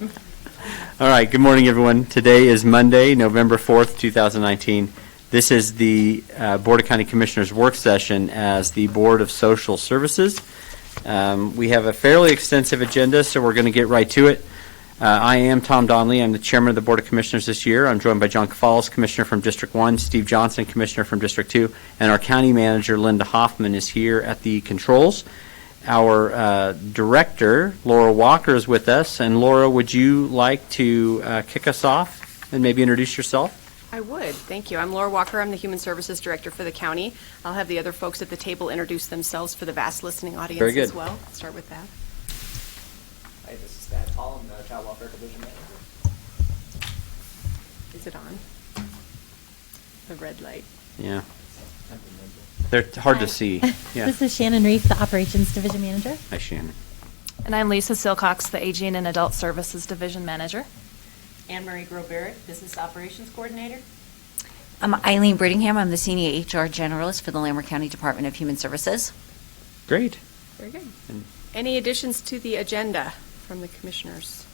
All right, good morning, everyone. Today is Monday, November 4th, 2019. This is the Board of County Commissioners work session as the Board of Social Services. We have a fairly extensive agenda, so we're going to get right to it. I am Tom Donnelly. I'm the chairman of the Board of Commissioners this year. I'm joined by John Cafals, Commissioner from District 1, Steve Johnson, Commissioner from District 2, and our County Manager, Linda Hoffman, is here at the controls. Our Director, Laura Walker, is with us. And Laura, would you like to kick us off and maybe introduce yourself? I would. Thank you. I'm Laura Walker. I'm the Human Services Director for the county. I'll have the other folks at the table introduce themselves for the vast listening audience Very good. as well. I'll start with that. Hi, this is Thad Paul. I'm the Child Welfare Division Manager. Is it on? The red light. Yeah. They're hard to see. Yeah. This is Shannon Reef, the Operations Division Manager. Hi, Shannon. And I'm Lisa Silcox, the Aging and Adult Services Division Manager. Anne-Marie Groh-Barrett, Business Operations Coordinator. I'm Eileen Brittingham. I'm the Senior HR Generalist for the Lamar County Department of Human Services. Great. Very good. And Any additions to the agenda from the commissioners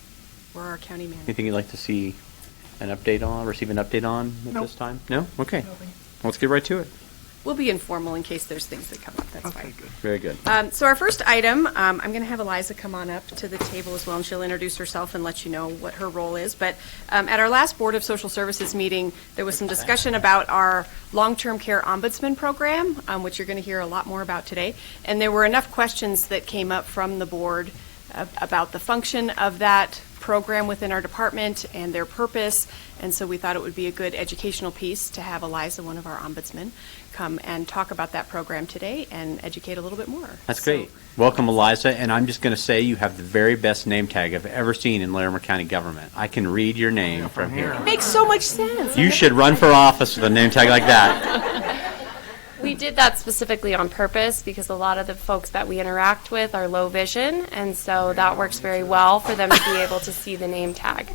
or our county manager? anything you'd like to see an update on, receive an update on at this time? No? Okay. Well, let's get right to it. We'll be informal in case there's things that come up. That's fine. Good. Very good. So our first item, I'm going to have Eliza come on up to the table as well, and she'll introduce herself and let you know what her role is. But at our last Board of Social Services meeting, there was some discussion about our long-term care ombudsman program, which you're going to hear a lot more about today. And there were enough questions that came up from the board about the function of that program within our department and their purpose. And so we thought it would be a good educational piece to have Eliza, one of our ombudsmen, come and talk about that program today and educate a little bit more. That's So- great. Welcome, Eliza. And I'm just going to say you have the very best name tag I've ever seen in Larimer County government. I can read your name from here. Makes so much sense. You should run for office with a name tag like that. We did that specifically on purpose because a lot of the folks that we interact with are low vision, and so that works very well for them to be able to see the name tag.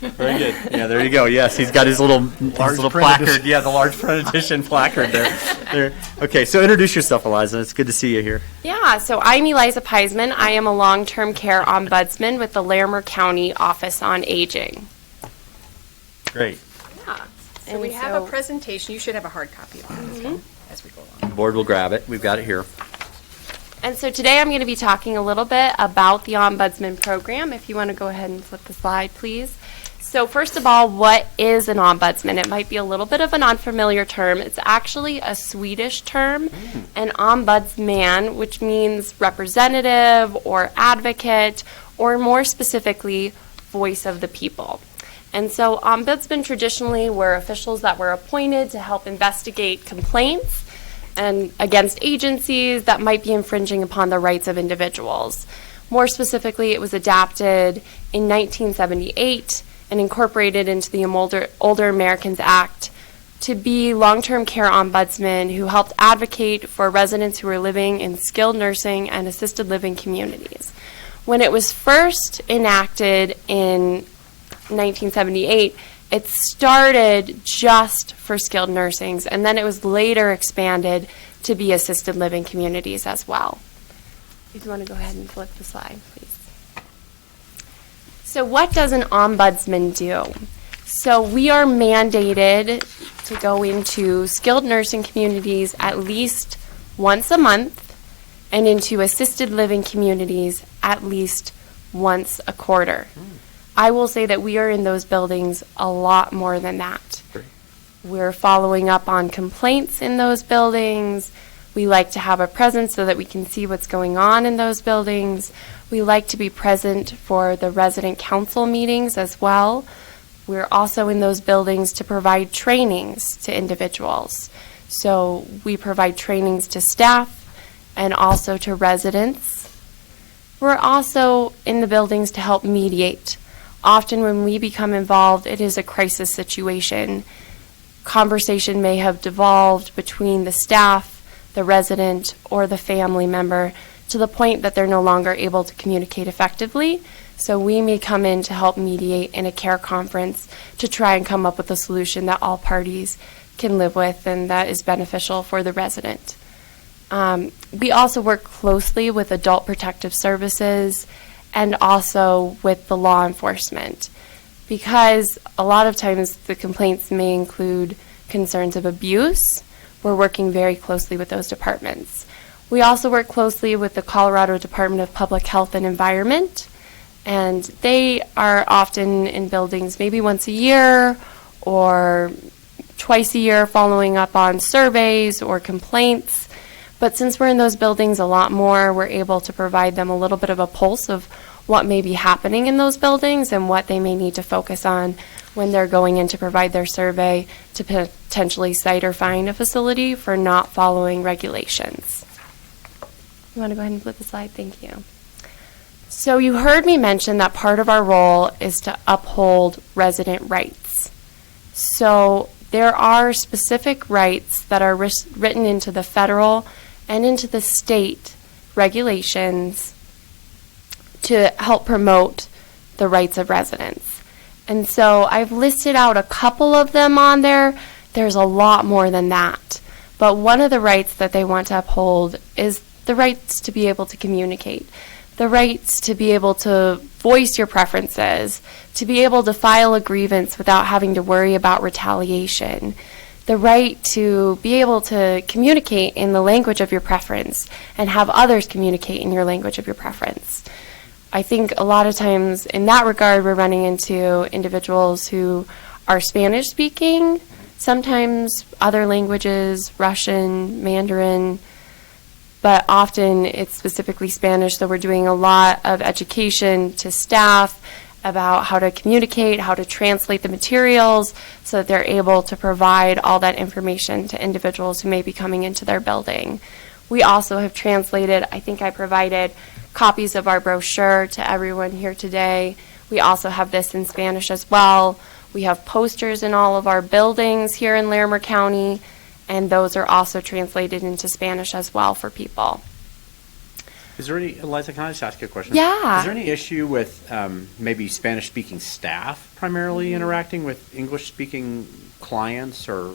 Very good. Yeah, there you go. Yes, he's got his little print placard. edition. Yeah, the large print edition placard there. Okay, so introduce yourself, Eliza. It's good to see you here. Yeah, so I'm Eliza Peisman. I am a long-term care ombudsman with the Larimer County Office on Aging. Great. Yeah. So we have a presentation. You should have a hard copy of it as well as we go along. The board will grab it. We've got it here. And so today I'm going to be talking a little bit about the Ombudsman program. If you want to go ahead and flip the slide, please. So first of all, what is an ombudsman? It might be a little bit of an unfamiliar term. It's actually a Swedish term, an ombudsman, which means representative or advocate, or more specifically, voice of the people. And so ombudsmen traditionally were officials that were appointed to help investigate complaints and against agencies that might be infringing upon the rights of individuals. More specifically, it was adapted in 1978 and incorporated into the Older Americans Act to be long-term care ombudsmen who helped advocate for residents who were living in skilled nursing and assisted living communities. When it was first enacted in 1978, it started just for skilled nursings, and then it was later expanded to be assisted living communities as well. If you want to go ahead and flip the slide, please. So what does an ombudsman do? So we are mandated to go into skilled nursing communities at least once a month and into assisted living communities at least once a quarter. I will say that we are in those buildings a lot more than that. Great. We're following up on complaints in those buildings. We like to have a presence so that we can see what's going on in those buildings. We like to be present for the resident council meetings as well. We're also in those buildings to provide trainings to individuals. So we provide trainings to staff and also to residents. We're also in the buildings to help mediate. Often when we become involved, it is a crisis situation. Conversation may have devolved between the staff, the resident, or the family member to the point that they're no longer able to communicate effectively. So we may come in to help mediate in a care conference to try and come up with a solution that all parties can live with and that is beneficial for the resident. We also work closely with Adult Protective Services and also with the law enforcement. Because a lot of times the complaints may include concerns of abuse, we're working very closely with those departments. We also work closely with the Colorado Department of Public Health and Environment, and they are often in buildings maybe once a year or twice a year following up on surveys or complaints. But since we're in those buildings a lot more, we're able to provide them a little bit of a pulse of what may be happening in those buildings and what they may need to focus on when they're going in to provide their survey to potentially cite or fine a facility for not following regulations. You want to go ahead and flip the slide? Thank you. So you heard me mention that part of our role is to uphold resident rights. So there are specific rights that are written into the federal and into the state regulations to help promote the rights of residents. And so I've listed out a couple of them on there. There's a lot more than that. But one of the rights that they want to uphold is the rights to be able to communicate, the rights to be able to voice your preferences, to be able to file a grievance without having to worry about retaliation, the right to be able to communicate in the language of your preference and have others communicate in your language of your preference. I think a lot of times in that regard we're running into individuals who are Spanish speaking, sometimes other languages, Russian, Mandarin, but often it's specifically Spanish, so we're doing a lot of education to staff about how to communicate, how to translate the materials so that they're able to provide all that information to individuals who may be coming into their building. We also have translated, I think I provided copies of our brochure to everyone here today. We also have this in Spanish as well. We have posters in all of our buildings here in Larimer County, and those are also translated into Spanish as well for people. Is there any, Eliza, can I just ask you a question? Yeah. Is there any issue with maybe Spanish-speaking staff primarily interacting with English-speaking clients or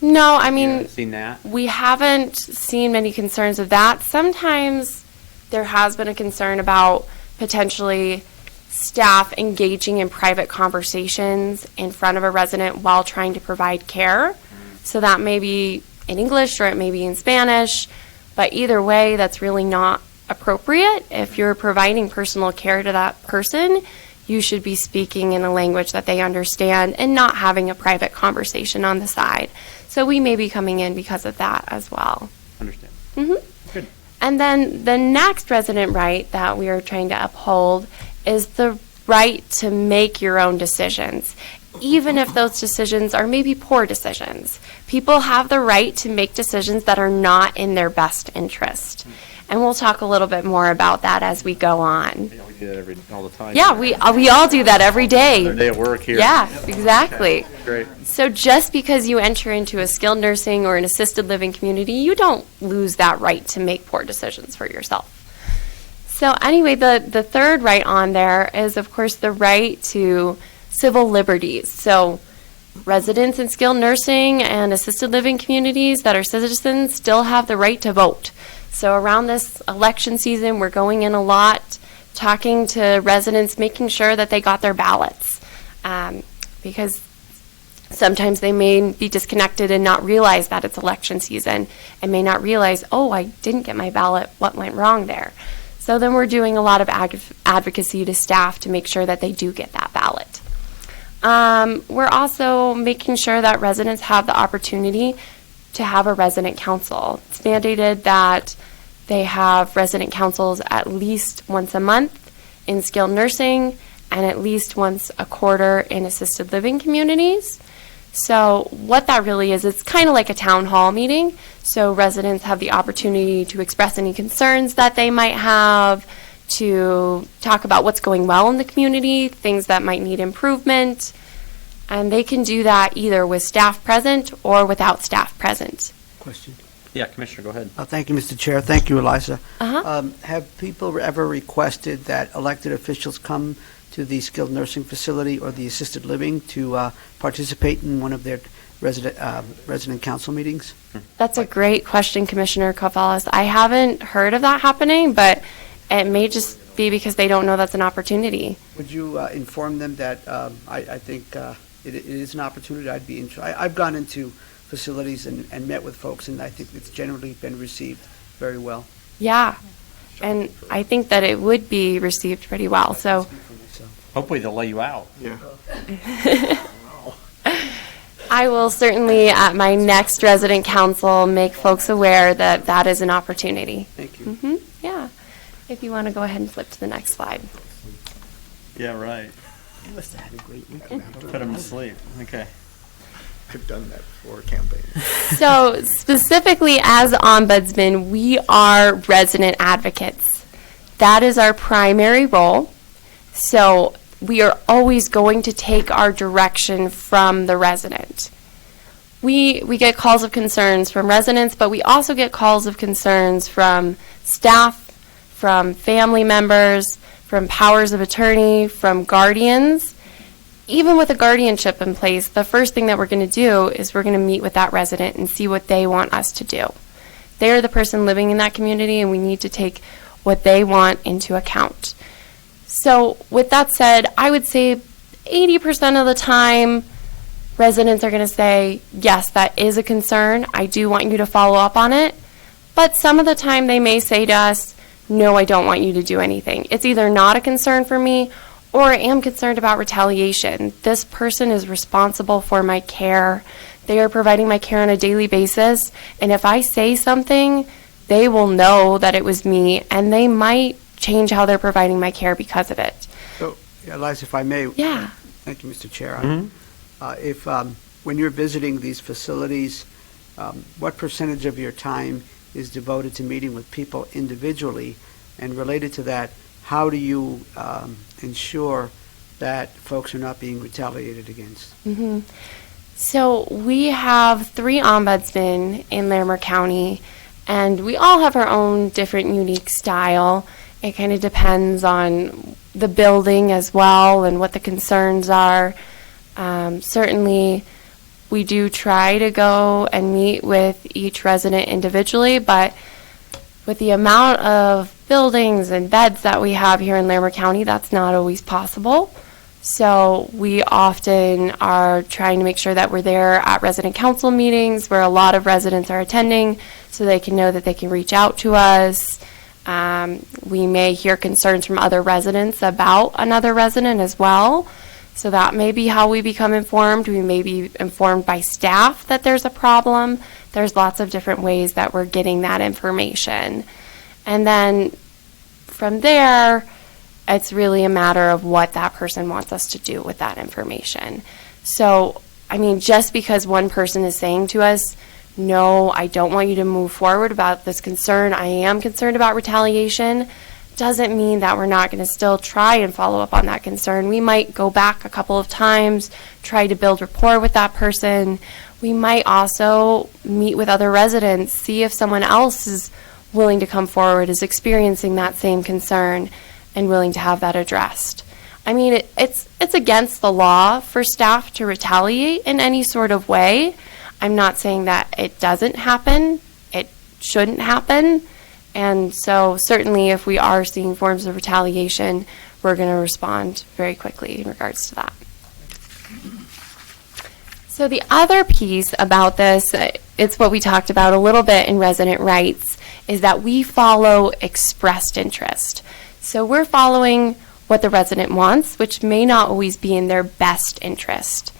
No, I you mean, haven't seen that? we haven't seen many concerns of that. Sometimes there has been a concern about potentially staff engaging in private conversations in front of a resident while trying to provide care. So that may be in English or it may be in Spanish, but either way, that's really not appropriate. If you're providing personal care to that person, you should be speaking in a language that they understand and not having a private conversation on the side. So we may be coming in because of that as well. Understand. Mhm. Good. And then the next resident right that we are trying to uphold is the right to make your own decisions, even if those decisions are maybe poor decisions. People have the right to make decisions that are not in their best interest. And we'll talk a little bit more about that as we go on. Yeah, we do that all the time. Yeah, we all do that every day. Another day at work here. Yeah, exactly. Great. So just because you enter into a skilled nursing or an assisted living community, you don't lose that right to make poor decisions for yourself. So anyway, the third right on there is, of course, the right to civil liberties. So residents in skilled nursing and assisted living communities that are citizens still have the right to vote. So around this election season, we're going in a lot, talking to residents, making sure that they got their ballots. Because sometimes they may be disconnected and not realize that it's election season and may not realize, oh, I didn't get my ballot, what went wrong there? So then we're doing a lot of advocacy to staff to make sure that they do get that ballot. We're also making sure that residents have the opportunity to have a resident council. It's mandated that they have resident councils at least once a month in skilled nursing and at least once a quarter in assisted living communities. So what that really is, it's kind of like a town hall meeting. So residents have the opportunity to express any concerns that they might have, to talk about what's going well in the community, things that might need improvement. And they can do that either with staff present or without staff present. Question. Yeah, Commissioner, go ahead. Thank you, Mr. Chair. Thank you, Eliza. Uh-huh. Have people ever requested that elected officials come to the skilled nursing facility or the assisted living to participate in one of their resident council meetings? That's a great question, Commissioner Kovales. I haven't heard of that happening, but it may just be because they don't know that's an opportunity. Would you inform them that I think it is an opportunity? I've gone into facilities and met with folks, and I think it's generally been received very well. Yeah. And I think that it would be received pretty well. So Speak for myself. Hopefully they'll let you out. I will certainly, at my next resident council, make folks aware that that is an opportunity. Thank you. Yeah. If you want to go ahead and flip to the next slide. Yeah, right. You must have had a great week. Put them to sleep. Okay. I've done that before campaign. So specifically as ombudsman, we are resident advocates. That is our primary role. So we are always going to take our direction from the resident. We get calls of concerns from residents, but we also get calls of concerns from staff, from family members, from powers of attorney, from guardians. Even with a guardianship in place, the first thing that we're going to do is we're going to meet with that resident and see what they want us to do. They're the person living in that community, and we need to take what they want into account. So with that said, I would say 80% of the time, residents are going to say, yes, that is a concern. I do want you to follow up on it. But some of the time they may say to us, no, I don't want you to do anything. It's either not a concern for me, or I am concerned about retaliation. This person is responsible for my care. They are providing my care on a daily basis. And if I say something, they will know that it was me, and they might change how they're providing my care because of it. So, Eliza, if I may. Yeah. Thank you, Mr. Chair. If when you're visiting these facilities, what percentage of your time is devoted to meeting with people individually? And related to that, how do you ensure that folks are not being retaliated against? So we have 3 ombudsmen in Larimer County, and we all have our own different unique style. It kind of depends on the building as well and what the concerns are. Certainly, we do try to go and meet with each resident individually, but with the amount of buildings and beds that we have here in Larimer County, that's not always possible. So we often are trying to make sure that we're there at resident council meetings where a lot of residents are attending so they can know that they can reach out to us. We may hear concerns from other residents about another resident as well. So that may be how we become informed. We may be informed by staff that there's a problem. There's lots of different ways that we're getting that information. And then from there, it's really a matter of what that person wants us to do with that information. So, I mean, just because one person is saying to us, no, I don't want you to move forward about this concern, I am concerned about retaliation, doesn't mean that we're not going to still try and follow up on that concern. We might go back a couple of times, try to build rapport with that person. We might also meet with other residents, see if someone else is willing to come forward, is experiencing that same concern, and willing to have that addressed. I mean, it's against the law for staff to retaliate in any sort of way. I'm not saying that it doesn't happen. It shouldn't happen. And so certainly if we are seeing forms of retaliation, we're going to respond very quickly in regards to that. So the other piece about this, it's what we talked about a little bit in resident rights, is that we follow expressed interest. So we're following what the resident wants, which may not always be in their best interest.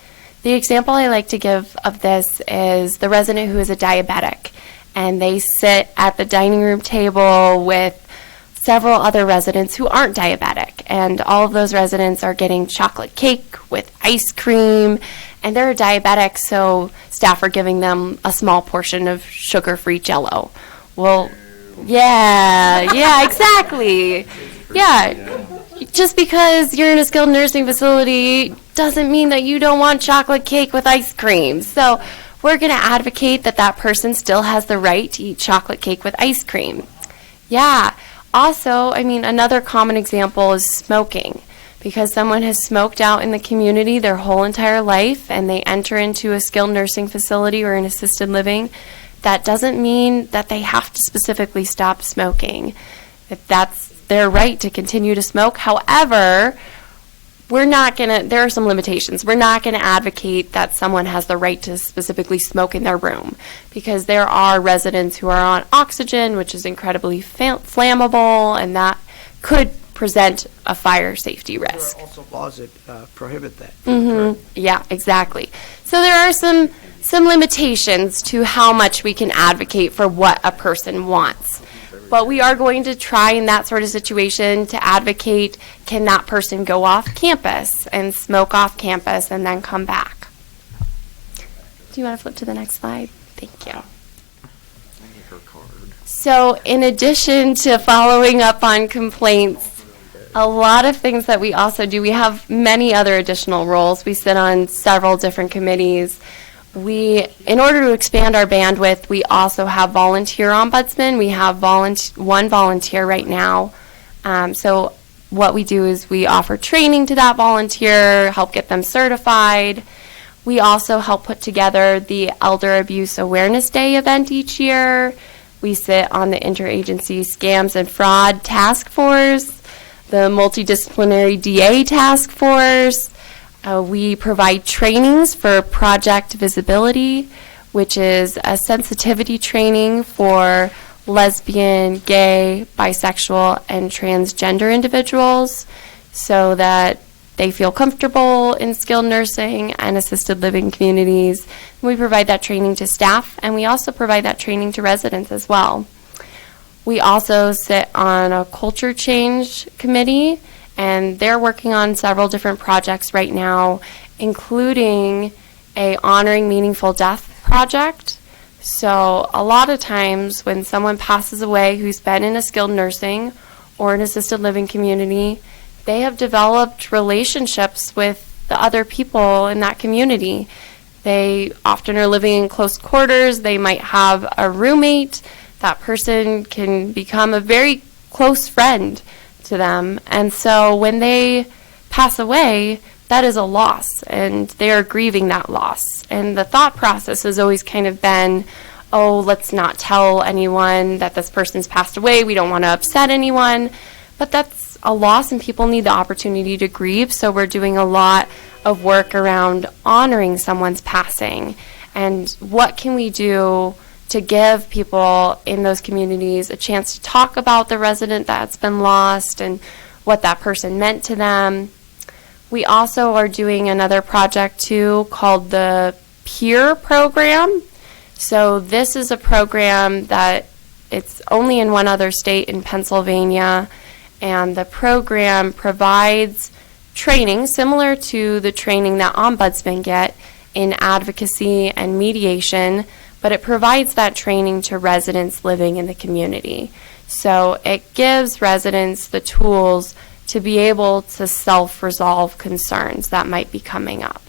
The example I like to give of this is the resident who is a diabetic, and they sit at the dining room table with several other residents who aren't diabetic, and all of those residents are getting chocolate cake with ice cream, and they're diabetic, so staff are giving them a small portion of sugar-free Jell-O. Well, yeah, exactly. Yeah, just because you're in a skilled nursing facility doesn't mean that you don't want chocolate cake with ice cream. So we're going to advocate that that person still has the right to eat chocolate cake with ice cream. Yeah. Also, I mean, another common example is smoking. Because someone has smoked out in the community their whole entire life and they enter into a skilled nursing facility or an assisted living, that doesn't mean that they have to specifically stop smoking. If that's their right to continue to smoke. However, there are some limitations. We're not going to advocate that someone has the right to specifically smoke in their room, because there are residents who are on oxygen, which is incredibly flammable, and that could present a fire safety risk. There are also laws that prohibit that. Yeah, exactly. So there are some limitations to how much we can advocate for what a person wants. But we are going to try in that sort of situation to advocate, can that person go off campus and smoke off campus and then come back? Do you want to flip to the next slide? Thank you. So in addition to following up on complaints, a lot of things that we also do, we have many other additional roles. We sit on several different committees. In order to expand our bandwidth, we also have volunteer ombudsmen. We have one volunteer right now. So what we do is we offer training to that volunteer, help get them certified. We also help put together the Elder Abuse Awareness Day event each year. We sit on the Interagency Scams and Fraud Task Force, the Multidisciplinary DA Task Force. We provide trainings for Project Visibility, which is a sensitivity training for lesbian, gay, bisexual, and transgender individuals so that they feel comfortable in skilled nursing and assisted living communities. We provide that training to staff, and we also provide that training to residents as well. We also sit on a culture change committee, and they're working on several different projects right now, including a honoring meaningful death project. So a lot of times when someone passes away who's been in a skilled nursing or an assisted living community, they have developed relationships with the other people in that community. They often are living in close quarters. They might have a roommate. That person can become a very close friend to them. And so when they pass away, that is a loss, and they are grieving that loss. And the thought process has always kind of been, oh, let's not tell anyone that this person's passed away. We don't want to upset anyone. But that's a loss, and people need the opportunity to grieve. So we're doing a lot of work around honoring someone's passing, and what can we do to give people in those communities a chance to talk about the resident that's been lost and what that person meant to them. We also are doing another project too called the Peer Program. So this is a program that it's only in one other state in Pennsylvania, and the program provides training similar to the training that ombudsmen get in advocacy and mediation, but it provides that training to residents living in the community. So it gives residents the tools to be able to self-resolve concerns that might be coming up.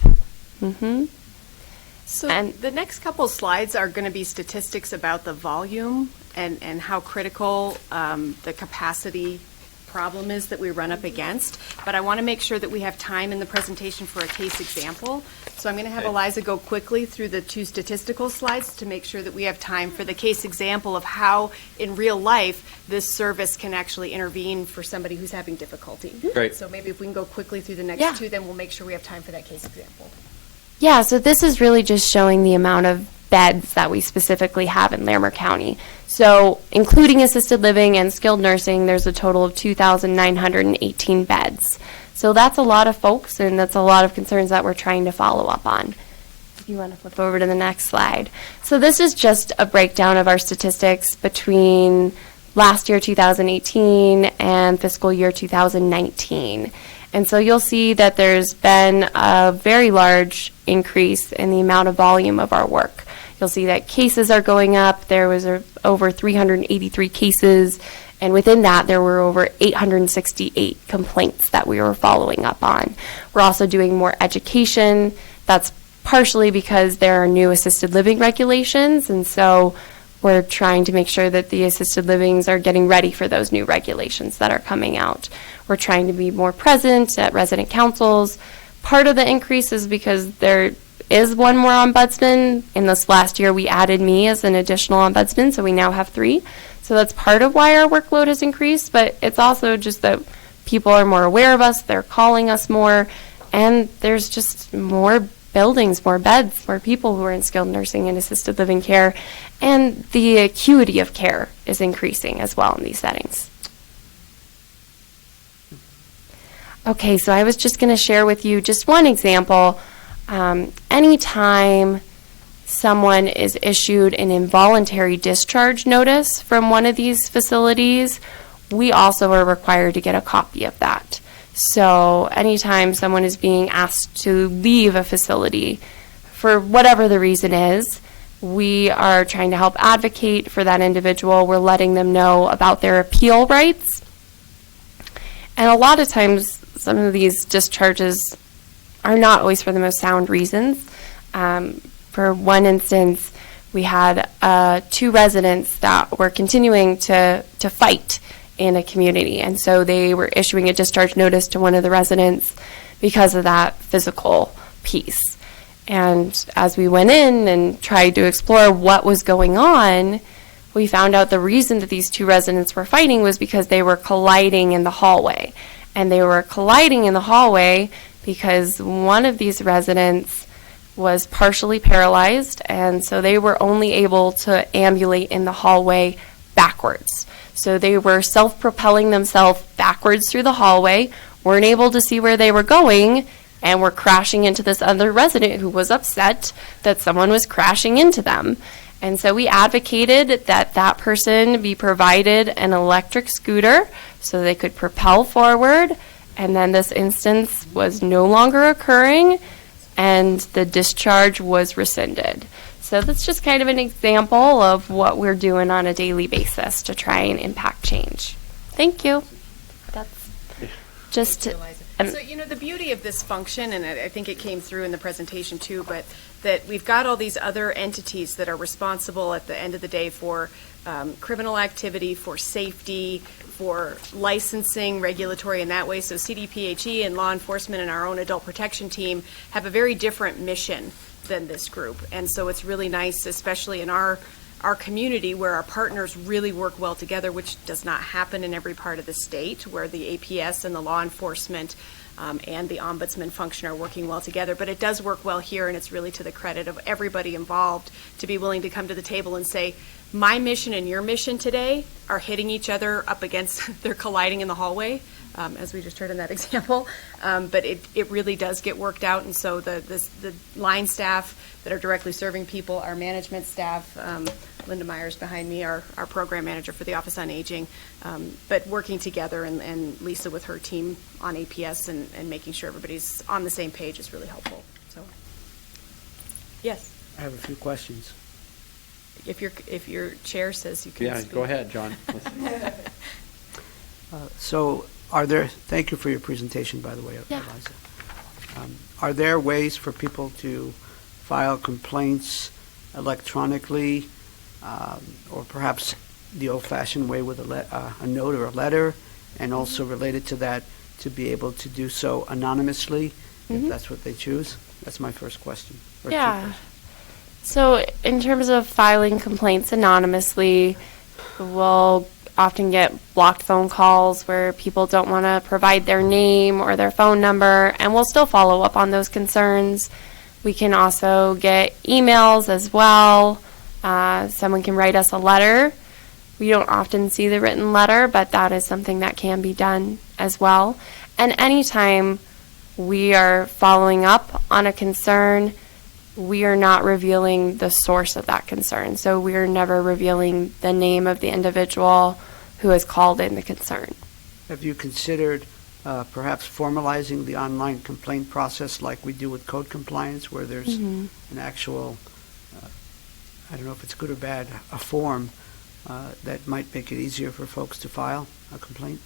So And- the next couple slides are going to be statistics about the volume and how critical the capacity problem is that we run up against. But I want to make sure that we have time in the presentation for a case example. So I'm going to have Eliza go quickly through the two statistical slides to make sure that we have time for the case example of how, in real life, this service can actually intervene for somebody who's having difficulty. Great. So maybe if we can go quickly through the next Yeah. two, then we'll make sure we have time for that case example. Yeah, so this is really just showing the amount of beds that we specifically have in Larimer County. So including assisted living and skilled nursing, there's a total of 2,918 beds. So that's a lot of folks, and that's a lot of concerns that we're trying to follow up on. If you want to flip over to the next slide. So this is just a breakdown of our statistics between last year, 2018, and fiscal year 2019. And so you'll see that there's been a very large increase in the amount of volume of our work. You'll see that cases are going up. There was over 383 cases, and within that, there were over 868 complaints that we were following up on. We're also doing more education. That's partially because there are new assisted living regulations, and so we're trying to make sure that the assisted livings are getting ready for those new regulations that are coming out. We're trying to be more present at resident councils. Part of the increase is because there is one more ombudsman. In this last year, we added me as an additional ombudsman, so we now have 3. So that's part of why our workload has increased, but it's also just that people are more aware of us, they're calling us more, and there's just more buildings, more beds, more people who are in skilled nursing and assisted living care, and the acuity of care is increasing as well in these settings. Okay, so I was just going to share with you just one example. Anytime someone is issued an involuntary discharge notice from one of these facilities, we also are required to get a copy of that. So anytime someone is being asked to leave a facility, for whatever the reason is, we are trying to help advocate for that individual. We're letting them know about their appeal rights. And a lot of times, some of these discharges are not always for the most sound reasons. For one instance, we had 2 residents that were continuing to fight in a community, and so they were issuing a discharge notice to one of the residents because of that physical piece. And as we went in and tried to explore what was going on, we found out the reason that these 2 residents were fighting was because they were colliding in the hallway. And they were colliding in the hallway because one of these residents was partially paralyzed, and so they were only able to ambulate in the hallway backwards. So they were self-propelling themselves backwards through the hallway, weren't able to see where they were going, and were crashing into this other resident who was upset that someone was crashing into them. And so we advocated that that person be provided an electric scooter so they could propel forward, and then this instance was no longer occurring, and the discharge was rescinded. So that's just kind of an example of what we're doing on a daily basis to try and impact change. Thank you. That's just So, the beauty of this function, and I think it came through in the presentation too, but that we've got all these other entities that are responsible at the end of the day for criminal activity, for safety, for licensing, regulatory in that way. So CDPHE and law enforcement and our own adult protection team have a very different mission than this group. And so it's really nice, especially in our community where our partners really work well together, which does not happen in every part of the state, where the APS and the law enforcement and the ombudsman function are working well together. But it does work well here, and it's really to the credit of everybody involved to be willing to come to the table and say, my mission and your mission today are hitting each other up against, they're colliding in the hallway, as we just heard in that example. But it really does get worked out, and so the line staff that are directly serving people, our management staff, Linda Myers behind me, our program manager for the Office on Aging, but working together, and Lisa with her team on APS and making sure everybody's on the same page is really helpful. So, yes, I have a few questions. if your chair says you can Yeah, speak. go ahead, John. So thank you for your presentation, by the way, Yeah. Eliza. Are there ways for people to file complaints electronically, or perhaps the old-fashioned way with a note or a letter, and also related to that, to be able to do so anonymously, if that's what they choose? That's my first question. Or two Yeah. questions. So in terms of filing complaints anonymously, we'll often get blocked phone calls where people don't want to provide their name or their phone number, and we'll still follow up on those concerns. We can also get emails as well. Someone can write us a letter. We don't often see the written letter, but that is something that can be done as well. And anytime we are following up on a concern, we are not revealing the source of that concern. So we are never revealing the name of the individual who has called in the concern. Have you considered perhaps formalizing the online complaint process like we do with code compliance, where there's an actual, I don't know if it's good or bad, a form that might make it easier for folks to file a complaint?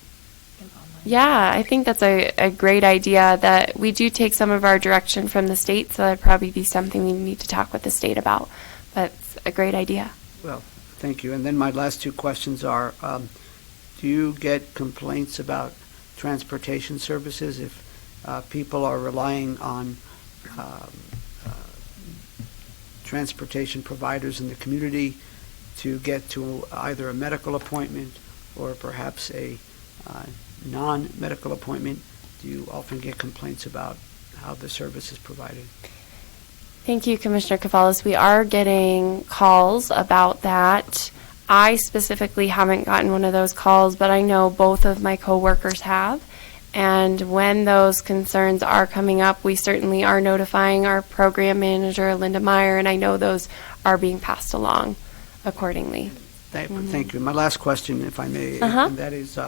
Yeah, I think that's a great idea. That we do take some of our direction from the state, so that'd probably be something we need to talk with the state about. But it's a great idea. Well, thank you. And then my last two questions are, do you get complaints about transportation services if people are relying on transportation providers in the community to get to either a medical appointment or perhaps a non-medical appointment? Do you often get complaints about how the service is provided? Thank you, Commissioner Cavalas. We are getting calls about that. I specifically haven't gotten one of those calls, but I know both of my coworkers have. And when those concerns are coming up, we certainly are notifying our program manager, Linda Meyer, and I know those are being passed along accordingly. Thank you. My last question, if I may, Uh-huh. and that is,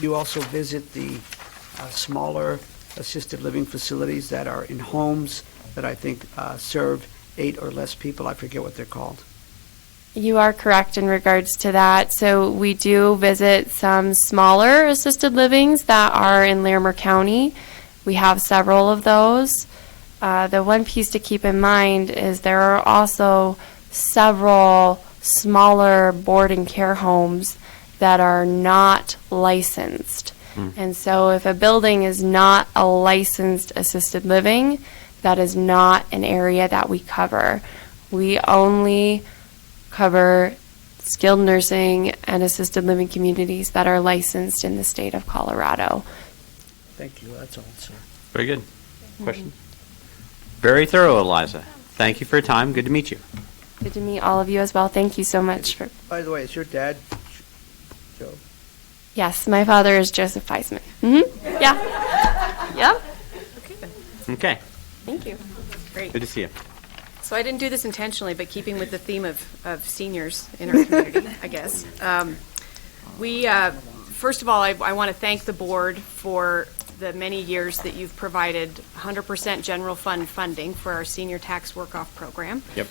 you also visit the smaller assisted living facilities that are in homes that I think serve 8 or less people. I forget what they're called. You are correct in regards to that. So we do visit some smaller assisted livings that are in Larimer County. We have several of those. The one piece to keep in mind is there are also several smaller board and care homes that are not licensed. And so if a building is not a licensed assisted living, that is not an area that we cover. We only cover skilled nursing and assisted living communities that are licensed in the state of Colorado. Thank you. That's all, sir. Very good. Questions? Very thorough, Eliza. Thank you for your time. Good to meet you. Good to meet all of you as well. Thank you so much for. By the way, is your dad Joe? Yes, my father is Joseph Feisman. Yeah. Yep. Okay. Thank you. Great. Good to see you. So I didn't do this intentionally, but keeping with the theme of seniors in our community, I guess. First of all, I want to thank the board for the many years that you've provided 100% general fund funding for our senior tax work-off program. Yep.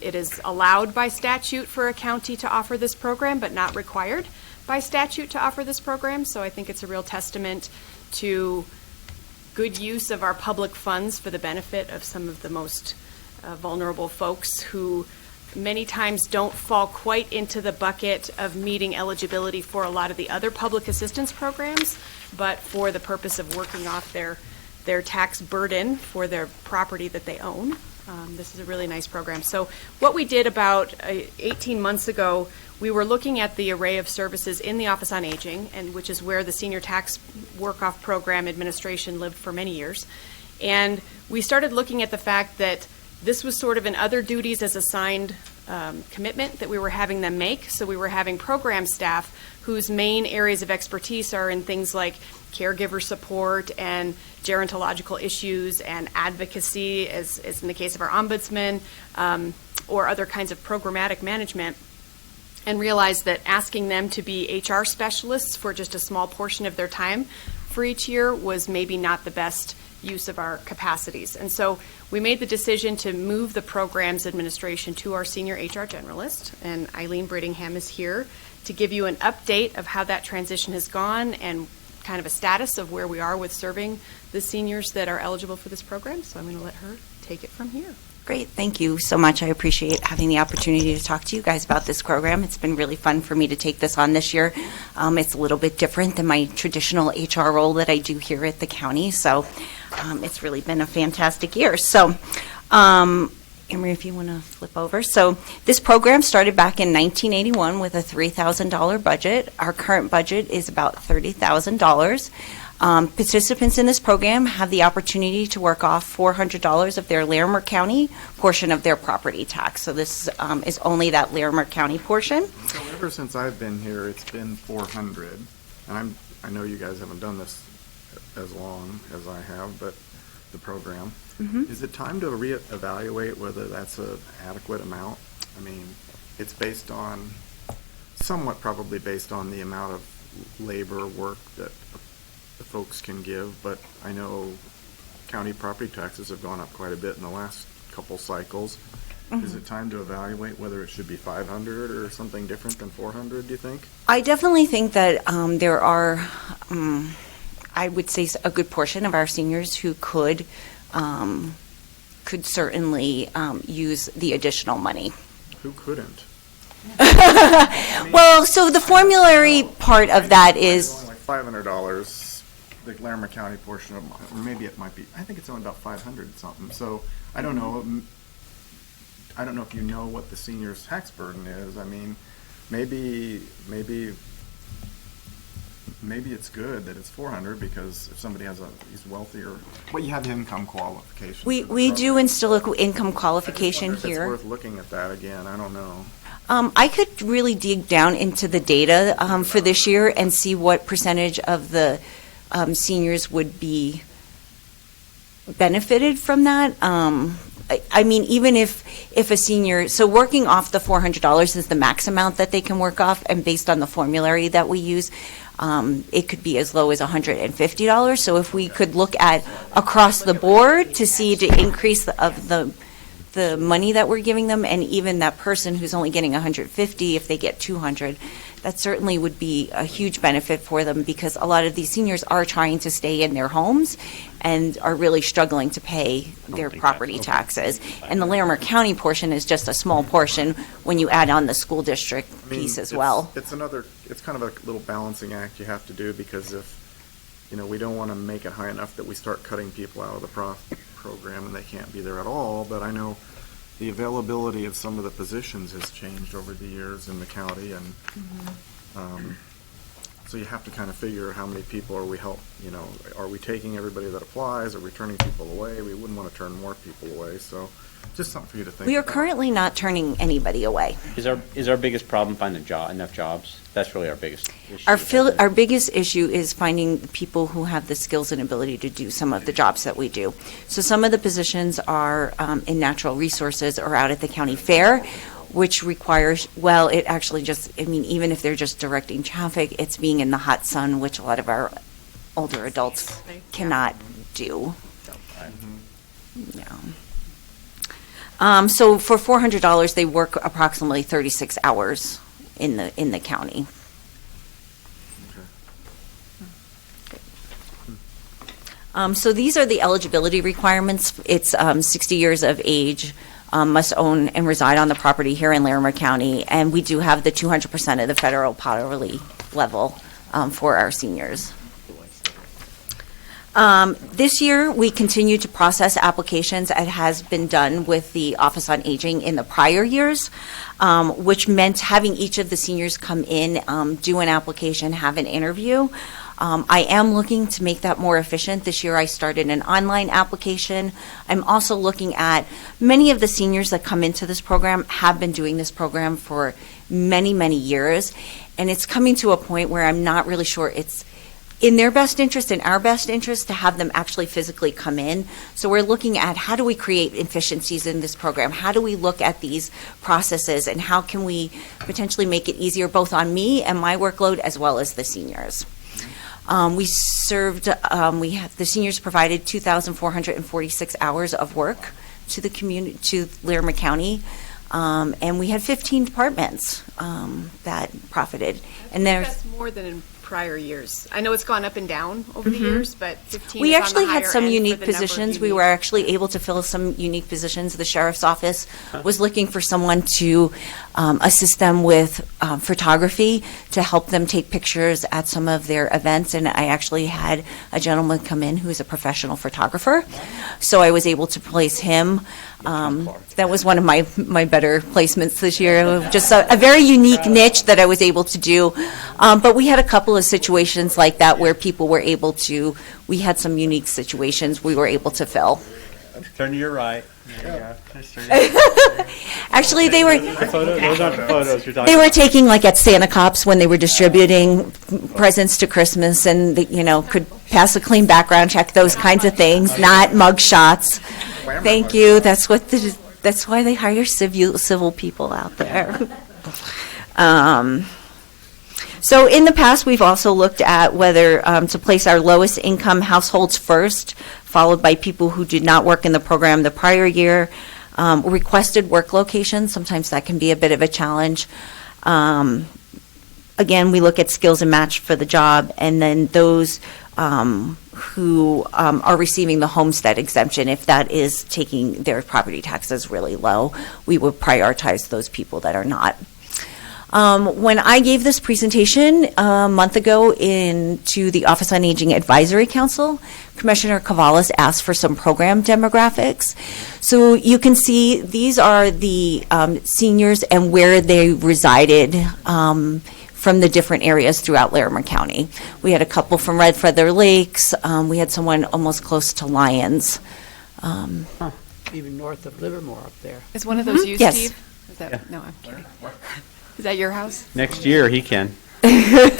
It is allowed by statute for a county to offer this program, but not required by statute to offer this program. So I think it's a real testament to good use of our public funds for the benefit of some of the most vulnerable folks who many times don't fall quite into the bucket of meeting eligibility for a lot of the other public assistance programs, but for the purpose of working off their tax burden for their property that they own. This is a really nice program. So what we did about 18 months ago, we were looking at the array of services in the Office on Aging, and which is where the Senior Tax Work-Off Program administration lived for many years. And we started looking at the fact that this was sort of an other duties as assigned commitment that we were having them make. So we were having program staff whose main areas of expertise are in things like caregiver support and gerontological issues and advocacy, as in the case of our ombudsman, or other kinds of programmatic management, and realized that asking them to be HR specialists for just a small portion of their time for each year was maybe not the best use of our capacities. And so we made the decision to move the program's administration to our senior HR generalist, and Eileen Brittingham is here to give you an update of how that transition has gone and kind of a status of where we are with serving the seniors that are eligible for this program. So I'm going to let her take it from here. Great. Thank you so much. I appreciate having the opportunity to talk to you guys about this program. It's been really fun for me to take this on this year. It's a little bit different than my traditional HR role that I do here at the county. So it's really been a fantastic year. So Emery, if you want to flip over. So this program started back in 1981 with a $3,000 budget. Our current budget is about $30,000. Participants in this program have the opportunity to work off $400 of their Larimer County portion of their property tax. So this is only that Larimer County portion. So ever since I've been here, it's been 400. And I know you guys haven't done this as long as I have, but the program. Mm-hmm. Is it time to reevaluate whether that's an adequate amount? I mean, it's based on, somewhat probably based on the amount of labor work that the folks can give, but I know county property taxes have gone up quite a bit in the last couple cycles. Mm-hmm. Is it time to evaluate whether it should be 500 or something different than 400, do you think? I definitely think that there are, I would say, a good portion of our seniors who could certainly use the additional money. Who couldn't? Well, so the formulary part of that is, Only like $500, the Larimer County portion of, or maybe it might be, I think it's only about 500 something, so I don't know. I don't know if you know what the senior's tax burden is. I mean, maybe it's good that it's 400 because if somebody he's wealthier, well, you have income qualifications. We do instill an income qualification If it's here. worth looking at that again, I don't know. I could really dig down into the data for this year and see what percentage of the seniors would be benefited from that. I mean, even if a senior, so working off the $400 is the max amount that they can work off, and based on the formulary that we use, it could be as low as $150. So if we could look at across the board to see the increase the money that we're giving them, and even that person who's only getting 150, if they get 200, that certainly would be a huge benefit for them, because a lot of these seniors are trying to stay in their homes and are really struggling to pay their property taxes. And the Larimer County portion is just a small portion when you add on the school district I mean, piece as well. It's kind of a little balancing act you have to do, because if, we don't want to make it high enough that we start cutting people out of the program and they can't be there at all, but I know the availability of some of the positions has changed over the years in the county, and so you have to kind of figure how many people are we taking everybody that applies, or we turning people away? We wouldn't want to turn more people away, so just something for you to think about. We are currently not turning anybody away. Is our biggest problem finding enough jobs? That's really our biggest issue. Our biggest issue is finding people who have the skills and ability to do some of the jobs that we do. So some of the positions are in natural resources or out at the county fair, which requires, it actually even if they're just directing traffic, it's being in the hot sun, which a lot of our older adults cannot do. Yeah. So for $400, they work approximately 36 hours in the county. So these are the eligibility requirements. It's 60 years of age, must own and reside on the property here in Larimer County, and we do have the 200% of the federal poverty level for our seniors. This year, we continue to process applications as has been done with the Office on Aging in the prior years, which meant having each of the seniors come in, do an application, have an interview. I am looking to make that more efficient. This year, I started an online application. I'm also looking at many of the seniors that come into this program have been doing this program for many, many years, and it's coming to a point where I'm not really sure it's in their best interest, in our best interest, to have them actually physically come in. So we're looking at how do we create efficiencies in this program? How do we look at these processes, and how can we potentially make it easier both on me and my workload as well as the seniors? The seniors provided 2,446 hours of work to the community, to Larimer County, and we had 15 departments that profited. And That's more than in prior years. I know it's gone up and down over the years, but 15 We is on actually the had higher some end for unique the number of positions. We unique- were actually able to fill some unique positions. The sheriff's office was looking for someone to assist them with photography, to help them take pictures at some of their events. And I actually had a gentleman come in who's a professional photographer. So I was able to place him. That was one of my better placements this year. Just a very unique niche that I was able to do. But we had a couple of situations like that where people were able to, we had some unique situations we were able to fill. Turn to your right. There you go. Actually, they were, Those aren't the photos you're talking they were about. taking like at Santa Cops when they were distributing presents to Christmas, and could pass a clean background check, those kinds of things, not mug shots. Thank you. That's why they hire civil people out there. So in the past, we've also looked at whether to place our lowest income households first, followed by people who did not work in the program the prior year. Requested work locations, sometimes that can be a bit of a challenge. Again, we look at skills and match for the job, and then those who are receiving the homestead exemption, if that is taking their property taxes really low, we would prioritize those people that are not. When I gave this presentation a month ago to the Office on Aging Advisory Council, Commissioner Cavalas asked for some program demographics. So you can see these are the seniors and where they resided from the different areas throughout Larimer County. We had a couple from Red Feather Lakes. We had someone almost close to Lyons. Even north of Livermore up there. Is one of those you, Yes. Steve? Is that, Yeah. no, I'm kidding. Is that your house? Next year, he can. He can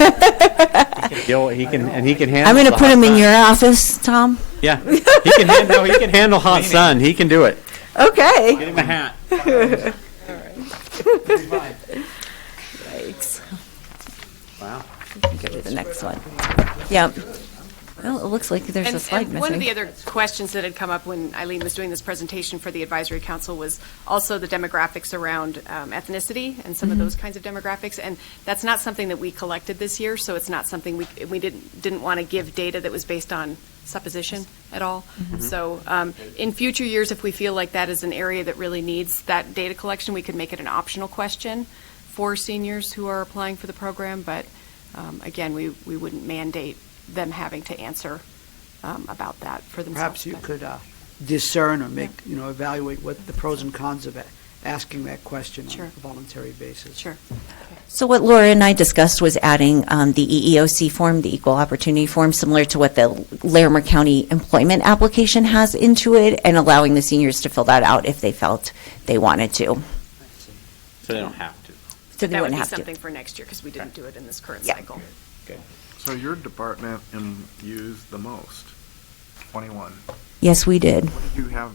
handle. I'm going to the put hot him in sun. your office, Tom. Yeah, he can handle. He can handle hot sun. He can do it. Okay. Get him a hat. Thanks. Wow. Go to the next one. Yep. Well, it looks like there's a slide And one of the missing. other questions that had come up when Eileen was doing this presentation for the advisory council was also the demographics around ethnicity and some of those kinds of demographics. And that's not something that we collected this year, so it's not something we didn't want to give data that was based on supposition at all. So in future years, if we feel like that is an area that really needs that data collection, we could make it an optional question for seniors who are applying for the program. But again, we wouldn't mandate them having to answer about that for themselves. Perhaps you but- could discern or make, evaluate what the pros and cons of asking that question Sure. on a voluntary basis. Sure. So what Laura and I discussed was adding the EEOC form, the Equal Opportunity Form, similar to what the Larimer County employment application has into it, and allowing the seniors to fill that out if they felt they wanted to. So they don't have to. So they That would wouldn't be have to. something for next year, because we didn't do it in this current Yeah. cycle. Good. So your department used the most, 21. Yes, we did. What do you have?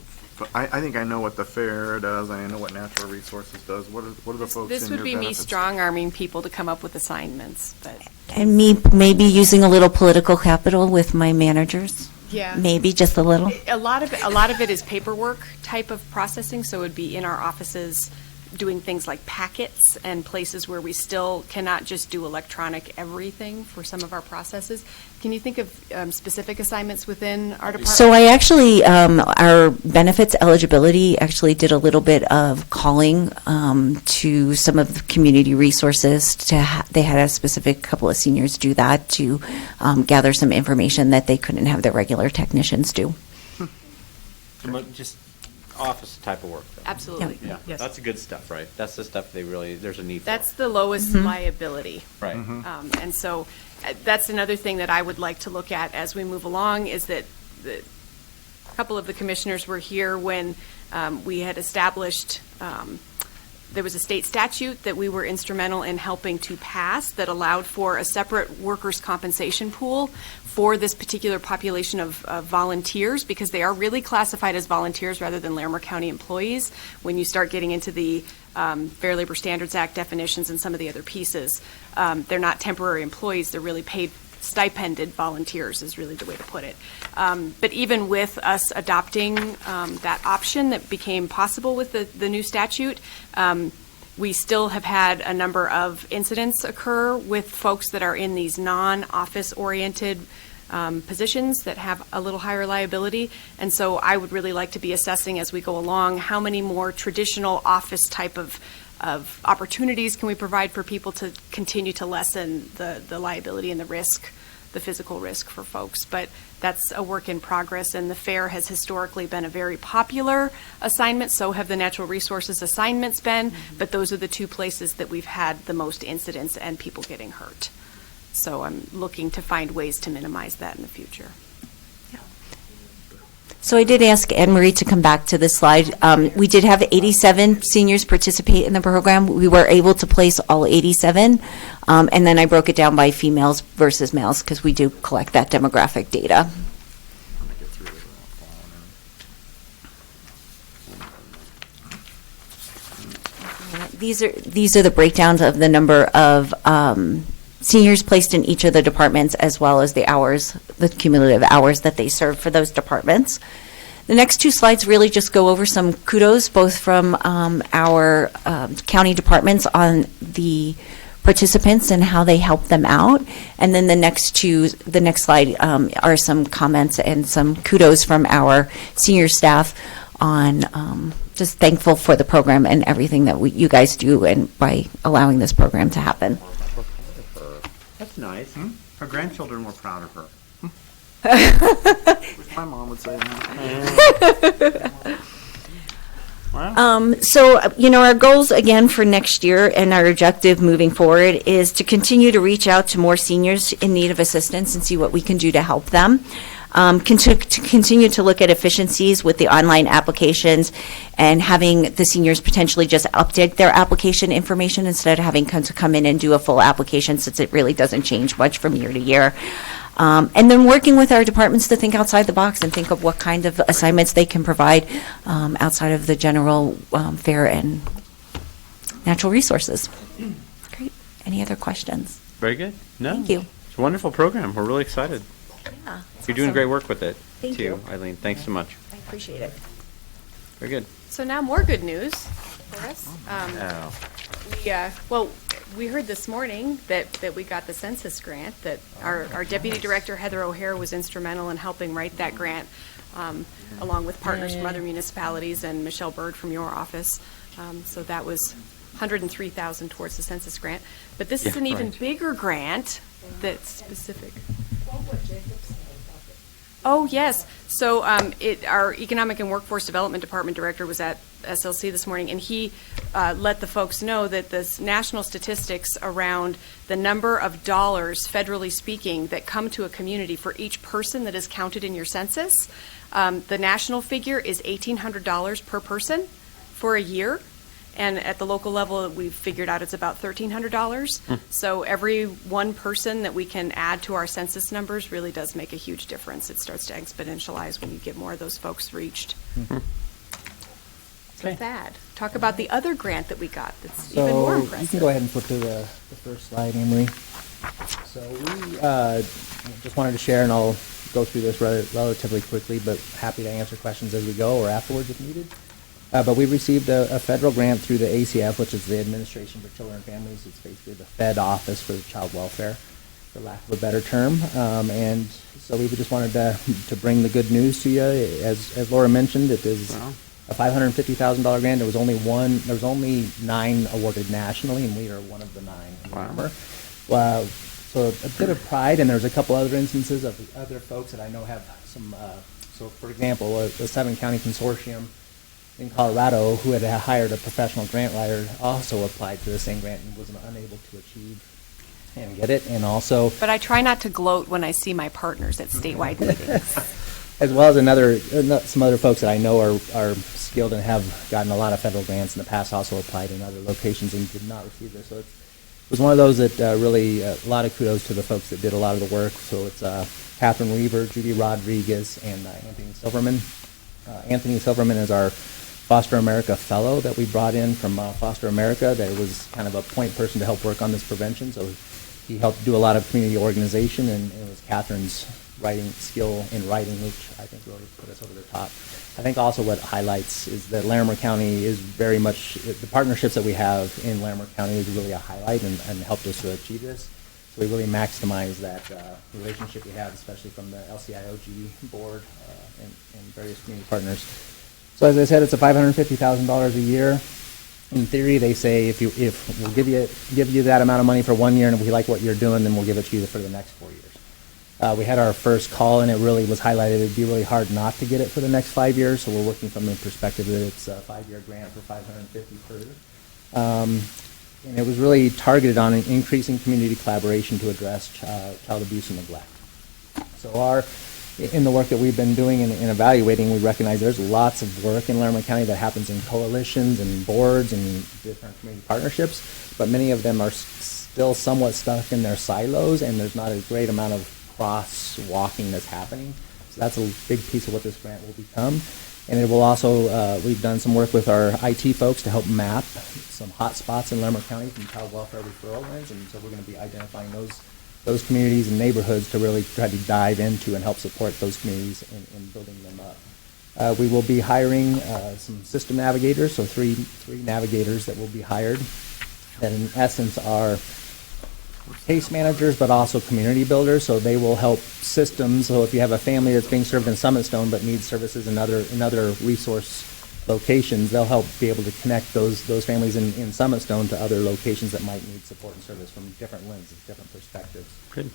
I think I know what the fair does. I know what natural resources does. What are the folks This in would your be me benefits? strong-arming people to come up with assignments, but, And me maybe using a little political capital with my managers. yeah. Maybe just a little. A lot of it is paperwork type of processing, so it would be in our offices doing things like packets and places where we still cannot just do electronic everything for some of our processes. Can you think of specific assignments within our department? So I actually, our benefits eligibility actually did a little bit of calling to some of the community resources. They had a specific couple of seniors do that to gather some information that they couldn't have their regular technicians do. Just office type of work. though. Absolutely. Yeah, Yes. that's the good stuff, right? That's the stuff there's a need for. That's the lowest liability. Right. And so that's another thing that I would like to look at as we move along, is that a couple of the commissioners were here when we had established, there was a state statute that we were instrumental in helping to pass that allowed for a separate workers' compensation pool for this particular population of volunteers, because they are really classified as volunteers rather than Larimer County employees when you start getting into the Fair Labor Standards Act definitions and some of the other pieces. They're not temporary employees, they're really paid stipended volunteers is really the way to put it. But even with us adopting that option that became possible with the new statute, we still have had a number of incidents occur with folks that are in these non-office oriented positions that have a little higher liability. And so I would really like to be assessing as we go along, how many more traditional office type of opportunities can we provide for people to continue to lessen the liability and the risk, the physical risk for folks. But that's a work in progress, and the fair has historically been a very popular assignment. So have the natural resources assignments been, but those are the two places that we've had the most incidents and people getting hurt. So I'm looking to find ways to minimize that in the future. So I did ask Anne Marie to come back to this slide. We did have 87 seniors participate in the program. We were able to place all 87. And then I broke it down by females versus males, because we do collect that demographic data. These are the breakdowns of the number of seniors placed in each of the departments, as well as the hours, the cumulative hours that they serve for those departments. The next two slides really just go over some kudos, both from our county departments on the participants and how they help them out. And then the next slide are some comments and some kudos from our senior staff on just thankful for the program and everything that you guys do and by allowing this program to happen. That's nice. Her grandchildren were proud of her. Wish my mom would say that. Wow. So, our goals again for next year and our objective moving forward is to continue to reach out to more seniors in need of assistance and see what we can do to help them. To continue to look at efficiencies with the online applications and having the seniors potentially just update their application information instead of having to come in and do a full application, since it really doesn't change much from year to year. And then working with our departments to think outside the box and think of what kind of assignments they can provide outside of the general fare and natural resources. Great. Any other questions? Very good. No. Thank you. It's a wonderful program. We're really excited. Yeah, You're doing great work with it, Thank too, you. Eileen. Thanks so much. I appreciate it. Very good. So now more good news for us. Oh. We heard this morning that we got the census grant, that our Deputy Director, Heather O'Hare, was instrumental in helping write that grant, along with partners from other municipalities and Michelle Bird from your office. So that was $103,000 towards the census grant. But this is Yeah, an even right. bigger grant that's specific. Oh, yes. So our Economic and Workforce Development Department Director was at SLC this morning, and he let the folks know that this national statistics around the number of dollars, federally speaking, that come to a community for each person that is counted in your census, the national figure is $1,800 per person for a year. And at the local level, we've figured out it's about $1,300. So every one person that we can add to our census numbers really does make a huge difference. It starts to exponentialize when you get more of those folks reached. So Thad, talk about the other grant that we got that's even more So impressive. you can go ahead and flip to the first slide, Emery. So we just wanted to share, and I'll go through this relatively quickly, but happy to answer questions as we go or afterwards if needed. But we received a federal grant through the ACF, which is the Administration for Children and Families. It's basically the Fed office for child welfare, for lack of a better term. And so we just wanted to bring the good news to you. As Laura mentioned, it is a $550,000 grant. There was only 9 awarded nationally, and we are one of the 9. Remember? Wow. So a bit of pride, and there's a couple other instances of other folks that I know have some. So for example, the 7-county consortium in Colorado, who had hired a professional grant writer, also applied for the same grant and was unable to achieve and get it. And also, But I try not to gloat when I see my partners at statewide meetings. as well as some other folks that I know are skilled and have gotten a lot of federal grants in the past, also applied in other locations and did not receive this. So it was one of those that really, a lot of kudos to the folks that did a lot of the work. So it's Catherine Weaver, Judy Rodriguez, and Anthony Silverman. Anthony Silverman is our Foster America Fellow that we brought in from Foster America, that was kind of a point person to help work on this prevention. So he helped do a lot of community organization, and it was Catherine's skill in writing, which I think really put us over the top. I think also what highlights is that Larimer County is very much, the partnerships that we have in Larimer County is really a highlight and helped us to achieve this. So we really maximize that relationship we have, especially from the LCIOG board and various community partners. So as I said, it's a $550,000 a year. In theory, they say if we'll give you that amount of money for 1 year, and if we like what you're doing, then we'll give it to you for the next 4 years. We had our first call, and it really was highlighted it'd be really hard not to get it for the next 5 years. So we're working from the perspective that it's a 5-year grant for $550,000 per year. And it was really targeted on increasing community collaboration to address child abuse and neglect. So in the work that we've been doing and evaluating, we recognize there's lots of work in Larimer County that happens in coalitions and boards and different community partnerships, but many of them are still somewhat stuck in their silos, and there's not a great amount of cross-walking that's happening. So that's a big piece of what this grant will become. And it will also, we've done some work with our IT folks to help map some hot spots in Larimer County from child welfare referral lines, and so we're going to be identifying those communities and neighborhoods to really try to dive into and help support those communities in building them up. We will be hiring some system navigators, so three navigators that will be hired that in essence are case managers but also community builders, so they will help systems. So if you have a family that's being served in Summit Stone but needs services in other resource locations, they'll help be able to connect those families in Summit Stone to other locations that might need support and service from different lenses, different perspectives. Good.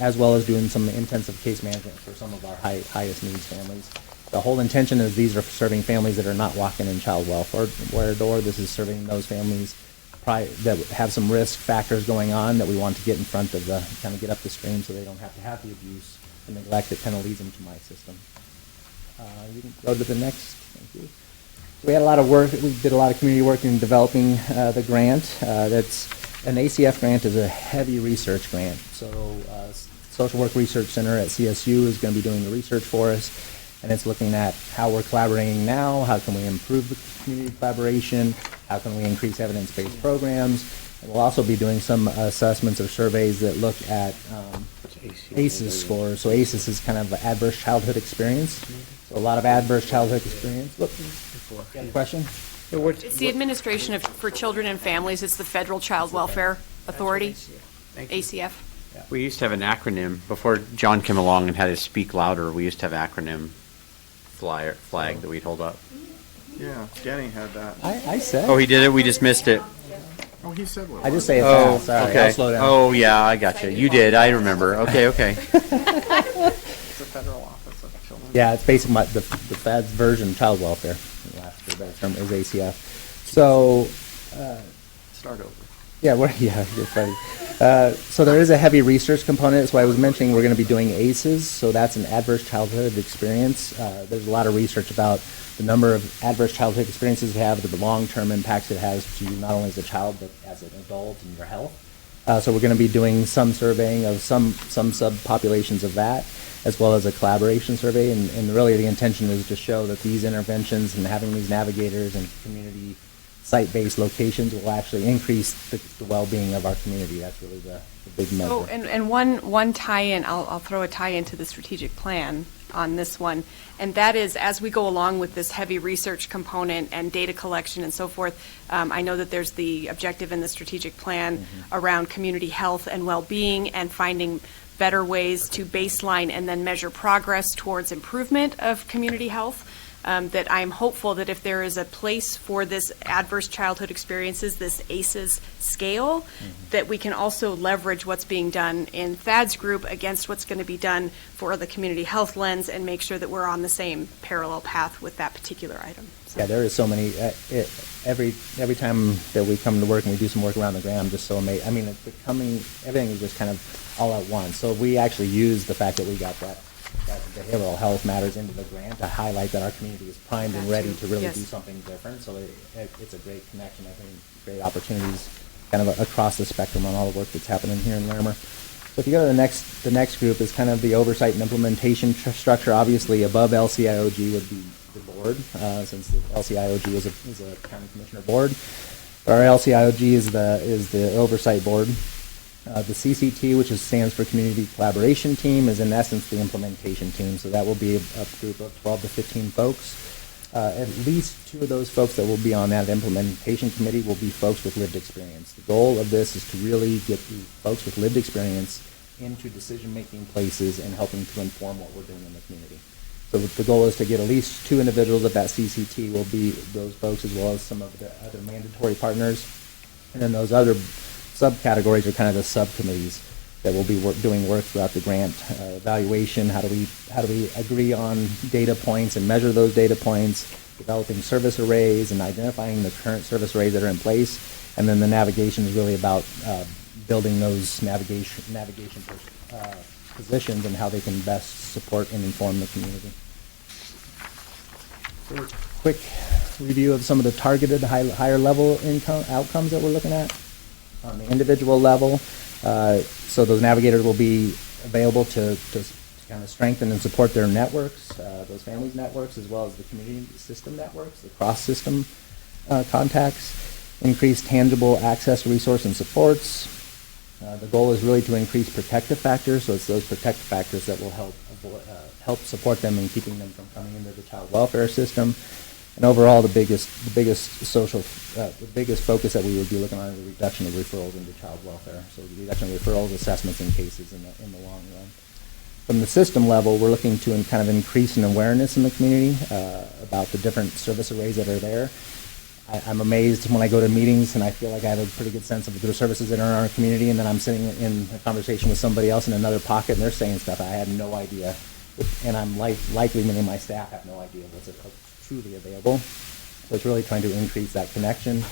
As well as doing some intensive case management for some of our highest needs families. The whole intention is these are serving families that are not walking in child welfare door. This is serving those families that have some risk factors going on that we want to get in front of kind of get up the stream so they don't have to have the abuse and neglect that kind of leads them to my system. You can go to the next. Thank you. So we had a lot of work. We did a lot of community work in developing the grant. That's an ACF grant is a heavy research grant. So Social Work Research Center at CSU is going to be doing the research for us, and it's looking at how we're collaborating now, how can we improve the community collaboration, how can we increase evidence-based programs. And we'll also be doing some assessments or surveys that look at ACEs scores. So ACEs is kind of an adverse childhood experience. So a lot of adverse childhood experience. Look, you have a question? It's the Administration for Children and Families. It's the Federal Child Welfare Authority, ACF. We used to have an acronym before John came along and had to speak louder. We used to have acronym flag that we'd hold up. Yeah, Denny had that. I said. Oh, he did it. We just missed it. Oh, he said what? I just say it Oh, fast. Sorry, okay. I'll slow down. Oh, yeah, I got you. You did. I remember. Okay, okay. It's the Federal Office of Children. Yeah, it's basically the Fed's version of child welfare. The last for a better term is ACF. So, Start over. yeah, you're funny. So there is a heavy research component. That's why I was mentioning we're going to be doing ACEs. So that's an adverse childhood experience. There's a lot of research about the number of adverse childhood experiences you have, the long-term impacts it has to you not only as a child but as an adult and your health. So we're going to be doing some surveying of some subpopulations of that, as well as a collaboration survey. And really the intention is to show that these interventions and having these navigators and community site-based locations will actually increase the well-being of our community. That's really the big measure. Oh, and one tie-in, I'll throw a tie-in to the strategic plan on this one, and that is as we go along with this heavy research component and data collection and so forth, I know that there's the objective in the strategic plan around community health and well-being and finding better ways to baseline and then measure progress towards improvement of community health. That I'm hopeful that if there is a place for this adverse childhood experiences, this ACEs scale, that we can also leverage what's being done in Thad's group against what's going to be done for the community health lens and make sure that we're on the same parallel path with that particular item. So. Yeah, there is so many. Every time that we come to work and we do some work around the grant, I'm just so amazed. I mean, everything is just kind of all at once. So we actually use the fact that we got that behavioral health matters into the grant to highlight that our community is primed and ready to really do something different. So it's a great connection, I think, great opportunities kind of across the spectrum on all the work that's happening here in Larimer. So if you go to the next group is kind of the oversight and implementation structure. Obviously above LCIOG would be the board, since the LCIOG is a county commissioner board. Our LCIOG is the oversight board. The CCT, which stands for Community Collaboration Team, is in essence the implementation team. So that will be a group of 12 to 15 folks. At least 2 of those folks that will be on that implementation committee will be folks with lived experience. The goal of this is to really get the folks with lived experience into decision-making places and helping to inform what we're doing in the community. So the goal is to get at least 2 individuals of that CCT will be those folks, as well as some of the other mandatory partners. And then those other subcategories are kind of the subcommittees that will be doing work throughout the grant evaluation. How do we agree on data points and measure those data points? Developing service arrays and identifying the current service arrays that are in place, and then the navigation is really about building those navigation positions and how they can best support and inform the community. So quick review of some of the targeted higher level outcomes that we're looking at. On the individual level, so those navigators will be available to kind of strengthen and support their networks, those families' networks, as well as the community system networks, the cross-system contacts, increase tangible access to resource and supports. The goal is really to increase protective factors, so it's those protective factors that will help support them in keeping them from coming into the child welfare system. And overall, the biggest focus that we would be looking at is the reduction of referrals into child welfare. So the reduction of referrals, assessments, and cases in the long run. From the system level, we're looking to kind of increase an awareness in the community about the different service arrays that are there. I'm amazed when I go to meetings and I feel like I have a pretty good sense of the services that are in our community, and then I'm sitting in a conversation with somebody else in another pocket and they're saying stuff I had no idea. And I'm likely many of my staff have no idea what's truly available. So it's really trying to increase that connection.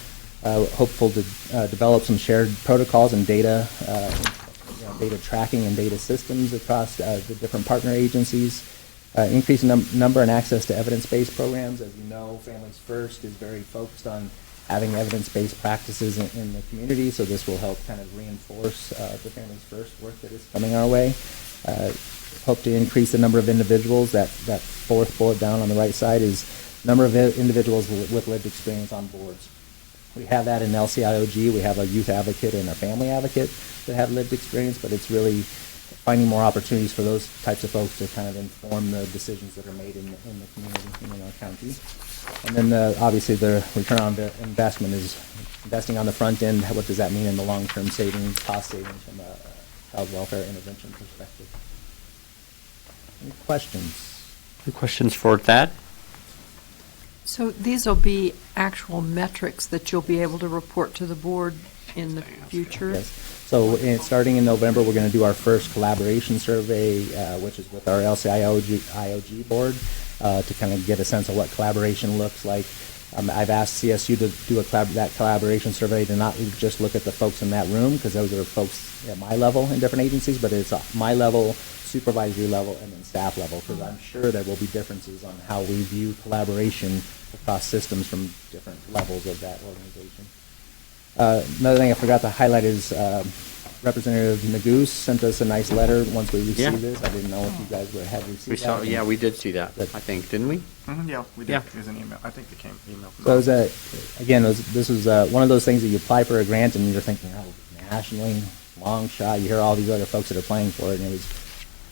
Hopeful to develop some shared protocols and data, data tracking and data systems across the different partner agencies. Increase number and access to evidence-based programs. As you know, Families First is very focused on having evidence-based practices in the community, so this will help kind of reinforce the Families First work that is coming our way. Hope to increase the number of individuals. That fourth bullet down on the right side is number of individuals with lived experience on boards. We have that in LCIOG. We have a youth advocate and a family advocate that have lived experience, but it's really finding more opportunities for those types of folks to kind of inform the decisions that are made in the community and in our county. And then obviously the return on investment is investing on the front end. What does that mean in the long-term savings, cost savings from a child welfare intervention perspective? Any questions? Any questions for Thad? So these will be actual metrics that you'll be able to report to the board in the future? Yes. So starting in November, we're going to do our first collaboration survey, which is with our LCIOG board, to kind of get a sense of what collaboration looks like. I've asked CSU to do that collaboration survey to not just look at the folks in that room, because those are folks at my level in different agencies, but it's my level, supervisory level, and then staff level, because I'm sure there will be differences on how we view collaboration across systems from different levels of that organization. Another thing I forgot to highlight is Representative Nagoose sent us a nice letter once we received this. I didn't know if you guys had received that. Yeah, we did see that, I think, didn't we? Yeah, we did. Yeah. It was an email. I think it came email. So this was one of those things that you apply for a grant and you're thinking, oh, nationally, long shot. You hear all these other folks that are applying for it, and it was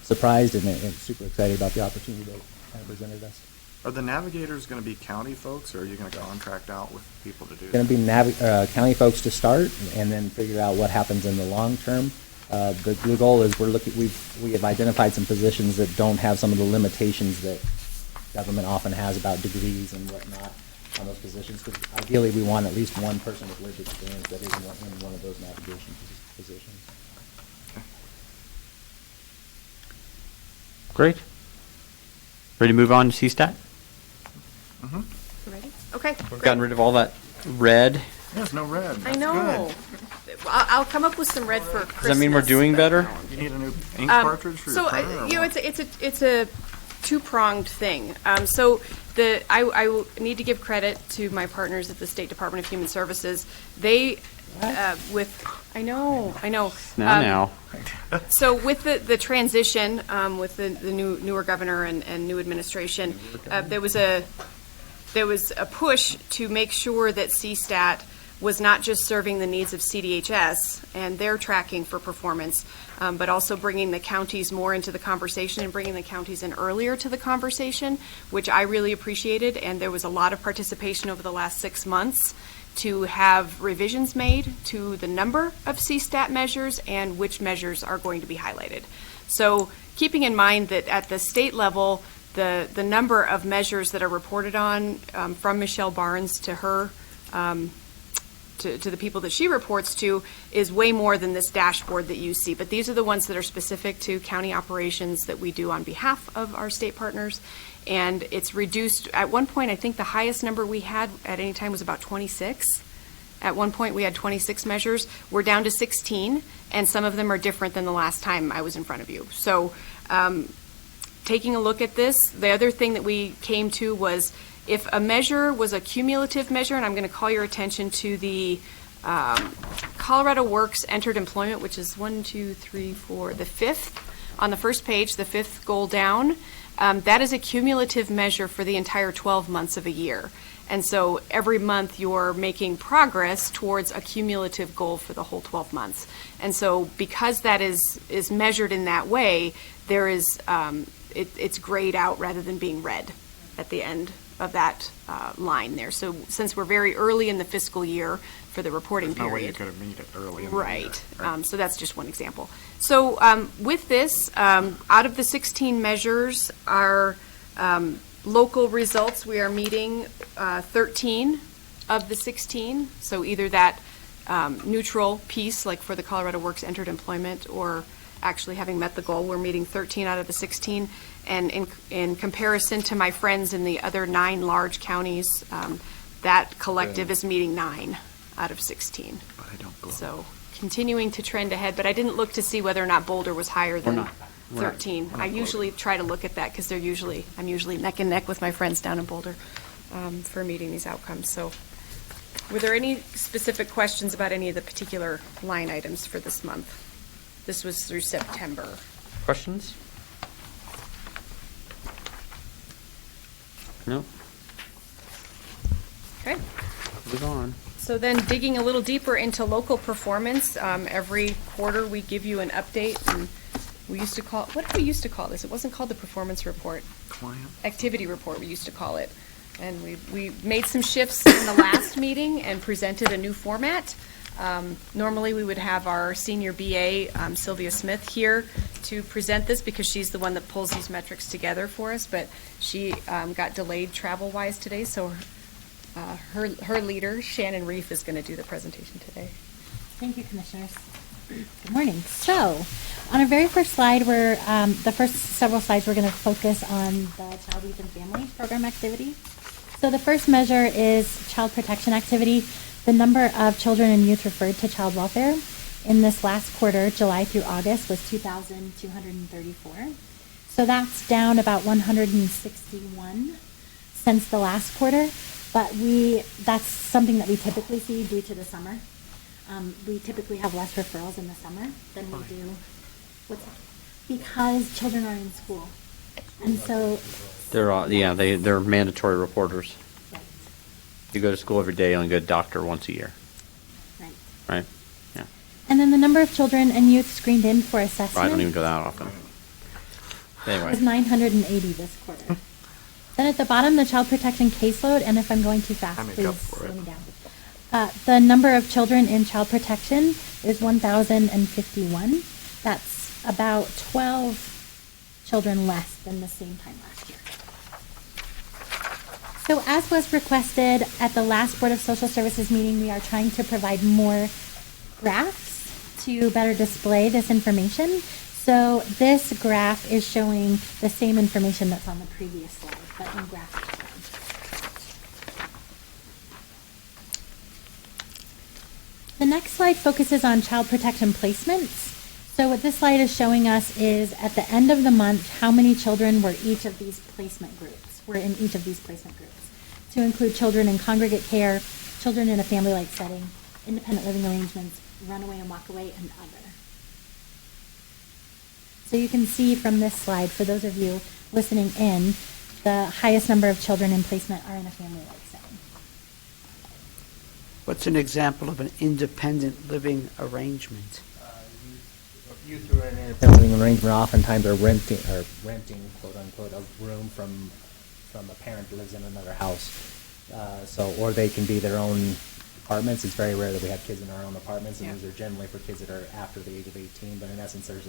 surprised and super excited about the opportunity that kind of presented us. Are the navigators going to be county folks, or are you going to contract out with people to do that? Going to be county folks to start, and then figure out what happens in the long term. The goal is we have identified some positions that don't have some of the limitations that government often has about degrees and whatnot on those positions. Because ideally, we want at least one person with lived experience that is in one of those navigation positions. Great. Ready to move on to CSTAT? Mm-hmm. Ready? Okay. We've great. gotten rid of all that red. There's no red. I That's know. I'll come up with some red for Christmas. Does that mean we're doing better? Good. You need a new ink cartridge for your printer? or what? It's a two-pronged thing. I will need to give credit to my partners at the State Department of Human Services. They I know. Now. So with the transition, with the newer governor and new administration, there was a push to make sure that CSTAT was not just serving the needs of CDHS and their tracking for performance, but also bringing the counties more into the conversation and bringing the counties in earlier to the conversation, which I really appreciated. And there was a lot of participation over the last 6 months to have revisions made to the number of CSTAT measures and which measures are going to be highlighted. So keeping in mind that at the state level, the number of measures that are reported on from Michelle Barnes to her, to the people that she reports to, is way more than this dashboard that you see. But these are the ones that are specific to county operations that we do on behalf of our state partners. And it's reduced. At one point, I think the highest number we had at any time was about 26. At one point, we had 26 measures. We're down to 16, and some of them are different than the last time I was in front of you. So taking a look at this, the other thing that we came to was if a measure was a cumulative measure, and I'm going to call your attention to the Colorado Works Entered Employment, which is the fifth on the first page, the fifth goal down. That is a cumulative measure for the entire 12 months of a year. And so every month you're making progress towards a cumulative goal for the whole 12 months. And so because that is measured in that way, there is it's grayed out rather than being red at the end line there. So since we're very early in the fiscal year for the reporting There's no way you period. could have made it early in the year. Right. So that's just one example. So with this, out of the 16 measures, our local results, we are meeting 13 of the 16. So either that neutral piece, like for the Colorado Works entered employment, or actually having met the goal, we're meeting 13 out of the 16. And in comparison to my friends in the other 9 large counties, that collective is meeting 9 out of 16. But I don't go. So continuing to trend ahead, but I didn't look to see whether or not Boulder was higher than not. 13. I usually try to look at that because I'm usually neck and neck with my friends down in Boulder for meeting these outcomes. So were there any specific questions about any of the particular line items for this month? This was through September. Questions? No? Okay. Move on. So then digging a little deeper into local performance, every quarter we give you an update, and we used to call, what did we used to call this? It wasn't called the performance report. Client. Activity report, we used to call it. And we made some shifts in the last meeting and presented a new format. Normally, we would have our senior BA, Sylvia Smith, here to present this because she's the one that pulls these metrics together for us, but she got delayed travel-wise today, so her leader, Shannon Reef, is going to do the presentation today. Thank you, Commissioners. Good morning. So, on our very first slide, the first several slides, we're going to focus on the Child, Youth, and Family Program activity. So the first measure is child protection activity. The number of children and youth referred to child welfare in this last quarter, July through August, was 2,234. So that's down about 161 since the last quarter, but that's something that we typically see due to the summer. We typically have less referrals in the summer than we do because children are in school. And so They're mandatory reporters. right, You go to school every day, you only go to doctor once a year, right. right? Yeah. And then the number of children and youth screened in for assessment I don't even go that often. Anyway. was 980 this quarter. Then at the bottom, the child protection caseload, and if I'm going too fast, I make please up for slow it. me down. The number of children in child protection is 1,051. That's about 12 children less than the same time last year. So as was requested at the last Board of Social Services meeting, we are trying to provide more graphs to better display this information. So this graph is showing the same information that's on the previous slide, but in graphic form. The next slide focuses on child protection placements. So what this slide is showing us is at the end of the month, how many children were in each of these placement groups. To include children in congregate care, children in a family-like setting, independent living arrangements, runaway and walkaway, and other. So you can see from this slide, for those of you listening in, the highest number of children in placement are in a family-like setting. What's an example of an independent living arrangement? Youth who are in an independent living arrangement oftentimes are renting, quote unquote, a room from a parent who lives in another house. Or they can be their own apartments. It's very rare that we have kids in our own apartments, and Yeah. these are generally for kids that are after the age of 18. But in essence, there's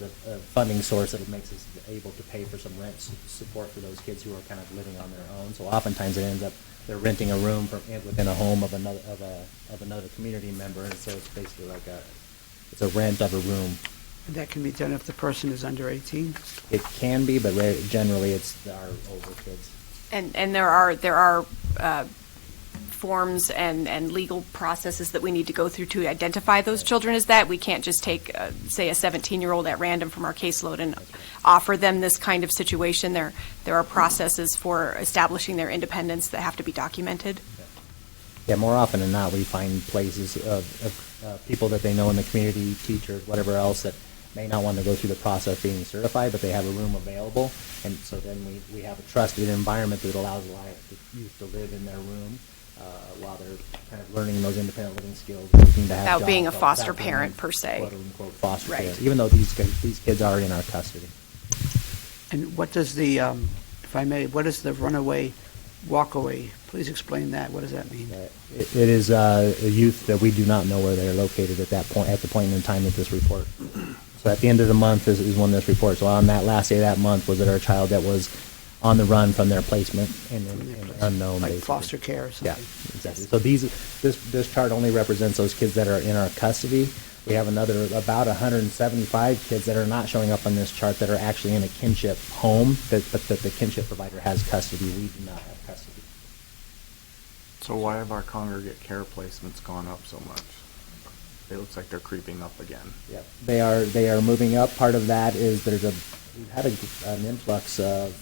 a funding source that makes us able to pay for some rent support for those kids who are kind of living on their own. So oftentimes it ends up they're renting a room within a home of another community member, and so it's basically like it's a rent of a room. And that can be done if the person is under 18? It can be, but generally it's our older kids. And there are forms and legal processes that we need to go through to identify those children as that. We can't just take, say, a 17-year-old at random from our caseload and offer them this kind of situation. There are processes for establishing their independence that have to be documented. Yeah, more often than not, we find places of people that they know in the community, teachers, whatever else, that may not want to go through the process of being certified, but they have a room available. And so then we have a trusted environment that allows the youth to live in their room while they're kind of learning those independent living skills. Without being a foster parent, per se. Quote unquote foster Right. parent, even though these kids are in our custody. And what does the, if I may, what does the runaway walkaway. Please explain that. What does that mean? It is a youth that we do not know where they're located at that point, at the point in time of this report. So at the end of the month is when this report. So on that last day of that month, was it our child that was on the run from their placement and unknown? Like basically. foster care or something? Yeah, exactly. So this chart only represents those kids that are in our custody. We have about 175 kids that are not showing up on this chart that are actually in a kinship home, but that the kinship provider has custody. We do not have custody. So why have our congregate care placements gone up so much? It looks like they're creeping up again. Yep. They are moving up. Part of that is we've had an influx of,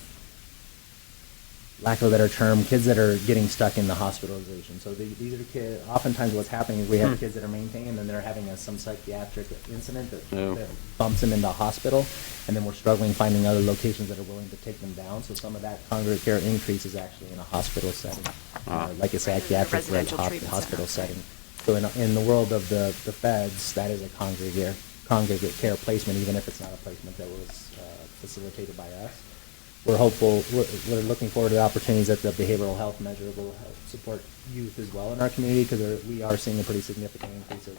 lack of a better term, kids that are getting stuck in the hospitalization. So these are kids, oftentimes what's happening is we have kids that are maintained and they're having some psychiatric incident that bumps them into a hospital, and then we're struggling finding other locations that are willing to take them down. So some of that congregate care increase is actually in a hospital setting, like a psychiatric residential treatment hospital center. setting. So in the world of the feds, that is a congregate care placement, even if it's not a placement that was facilitated by us. We're hopeful, we're looking forward to the opportunities that the behavioral health measure will help support youth as well in our community, because we are seeing a pretty significant increase of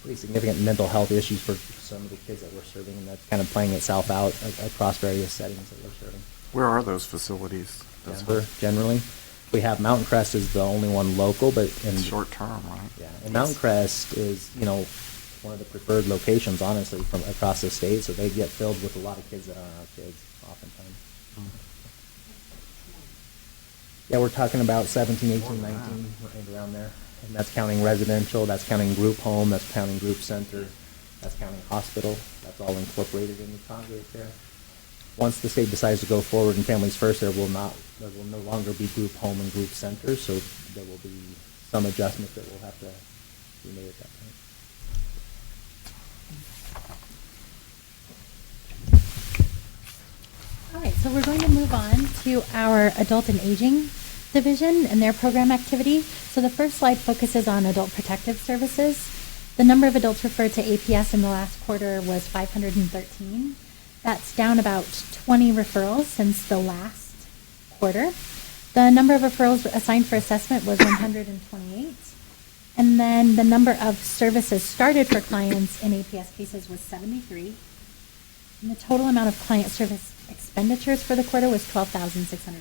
pretty significant mental health issues for some of the kids that we're serving, and that's kind of playing itself out across various settings that we're serving. Where are those facilities? Denver, generally. We have Mountain Crest is the only one local, but in Short term, right? Yeah, and Mountain Crest is, one of the preferred locations, honestly, from across the state, so they get filled with a lot of kids that aren't our kids, oftentimes. Yeah, we're talking about 17, 18, 19, right around there. And that's counting residential, that's counting group home, that's counting group center, that's counting hospital. That's all incorporated in the congregate care. Once the state decides to go forward in Families First, there will no longer be group home and group centers, so there will be some adjustment that will have to be made at that point. All right, so we're going to move on to our adult and aging division and their program activity. So the first slide focuses on adult protective services. The number of adults referred to APS in the last quarter was 513. That's down about 20 referrals since the last quarter. The number of referrals assigned for assessment was 128. And then the number of services started for clients in APS cases was 73. And the total amount of client service expenditures for the quarter was $12,604.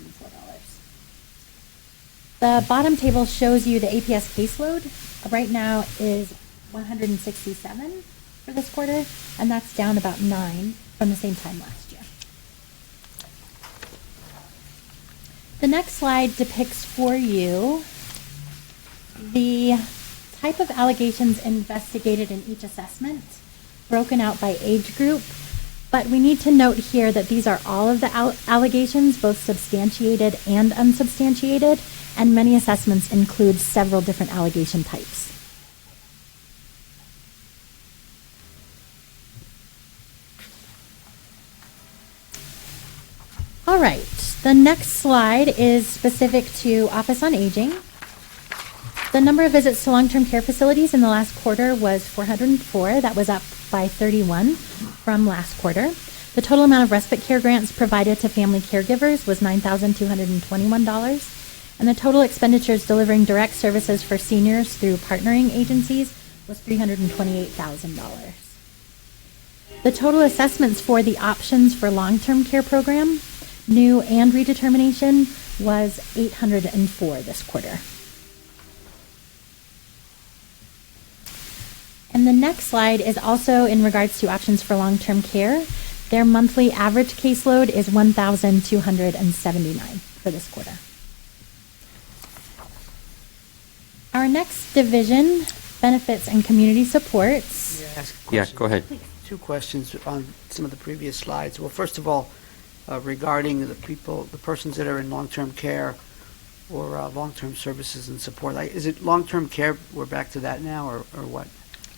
The bottom table shows you the APS caseload. Right now is 167 for this quarter, and that's down about 9 from the same time last year. The next slide depicts for you the type of allegations investigated in each assessment, broken out by age group. But we need to note here that these are all of the allegations, both substantiated and unsubstantiated, and many assessments include several different allegation types. All right, the next slide is specific to Office on Aging. The number of visits to long-term care facilities in the last quarter was 404. That was up by 31 from last quarter. The total amount of respite care grants provided to family caregivers was $9,221. And the total expenditures delivering direct services for seniors through partnering agencies was $328,000. The total assessments for the Options for Long-Term Care program, new and redetermination, was 804 this quarter. And the next slide is also in regards to Options for Long-Term Care. Their monthly average caseload is 1,279 for this quarter. Our next division, Benefits and Community Supports. May I ask a Yeah, question? go ahead. Two questions on some of the previous slides. Well, first of all, regarding the persons that are in long-term care or long-term services and support, is it long-term care, we're back to that now, or what?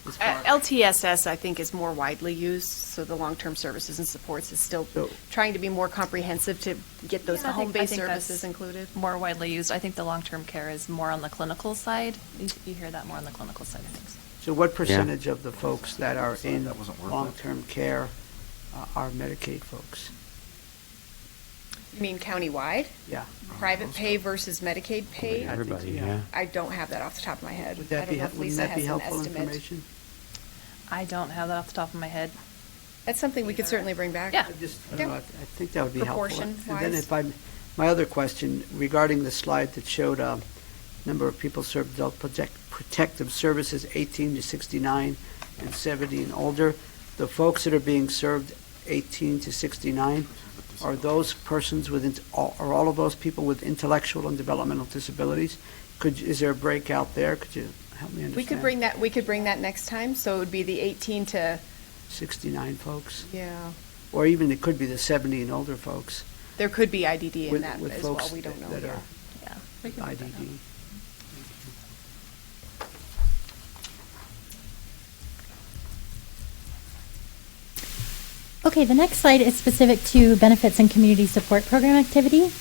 As far- LTSS, I think, is more widely used, so the long-term services and supports is still So- trying to be more comprehensive to get those Yeah, I think home-based that's services included. More widely used. I think the long-term care is more on the clinical side. You hear that more on the clinical side of things. So what percentage of the folks that are in That wasn't worth it. long-term care are Medicaid folks? You mean countywide? Yeah. Private pay versus Medicaid pay? Everybody, yeah. yeah. I don't have that off the top of my head. Would I that don't be, know if wouldn't Lisa that be has an helpful estimate. information? I don't have that off the top of my head. That's something we could certainly bring back. Yeah. I don't know, I think that would be helpful. And then Proportion-wise. if I, my other question regarding the slide that showed number of people served adult protective services, 18 to 69 and 70 and older. The folks that are being served 18 to 69, are those persons with, are all of those people with intellectual and developmental disabilities? Is there a breakout there? Could you help me understand? We could bring that next time, so it would be the 18 to, 69 folks? yeah. Or even it could be the 70 and older folks There could be IDD in with that with as well, folks we don't know that yet. are Yeah. we can put that IDD. down. Okay, the next slide is specific to benefits and community support program activity.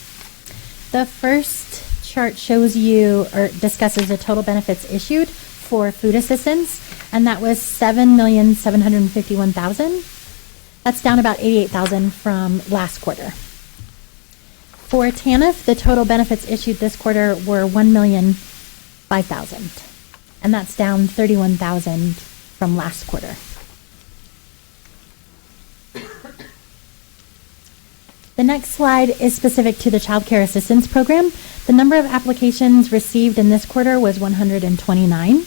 The first chart shows you, or discusses the total benefits issued for food assistance, and that was $7,751,000. That's down about $88,000 from last quarter. For TANF, the total benefits issued this quarter were $1,005,000, and that's down $31,000 from last quarter. The next slide is specific to the Child Care Assistance Program. The number of applications received in this quarter was 129.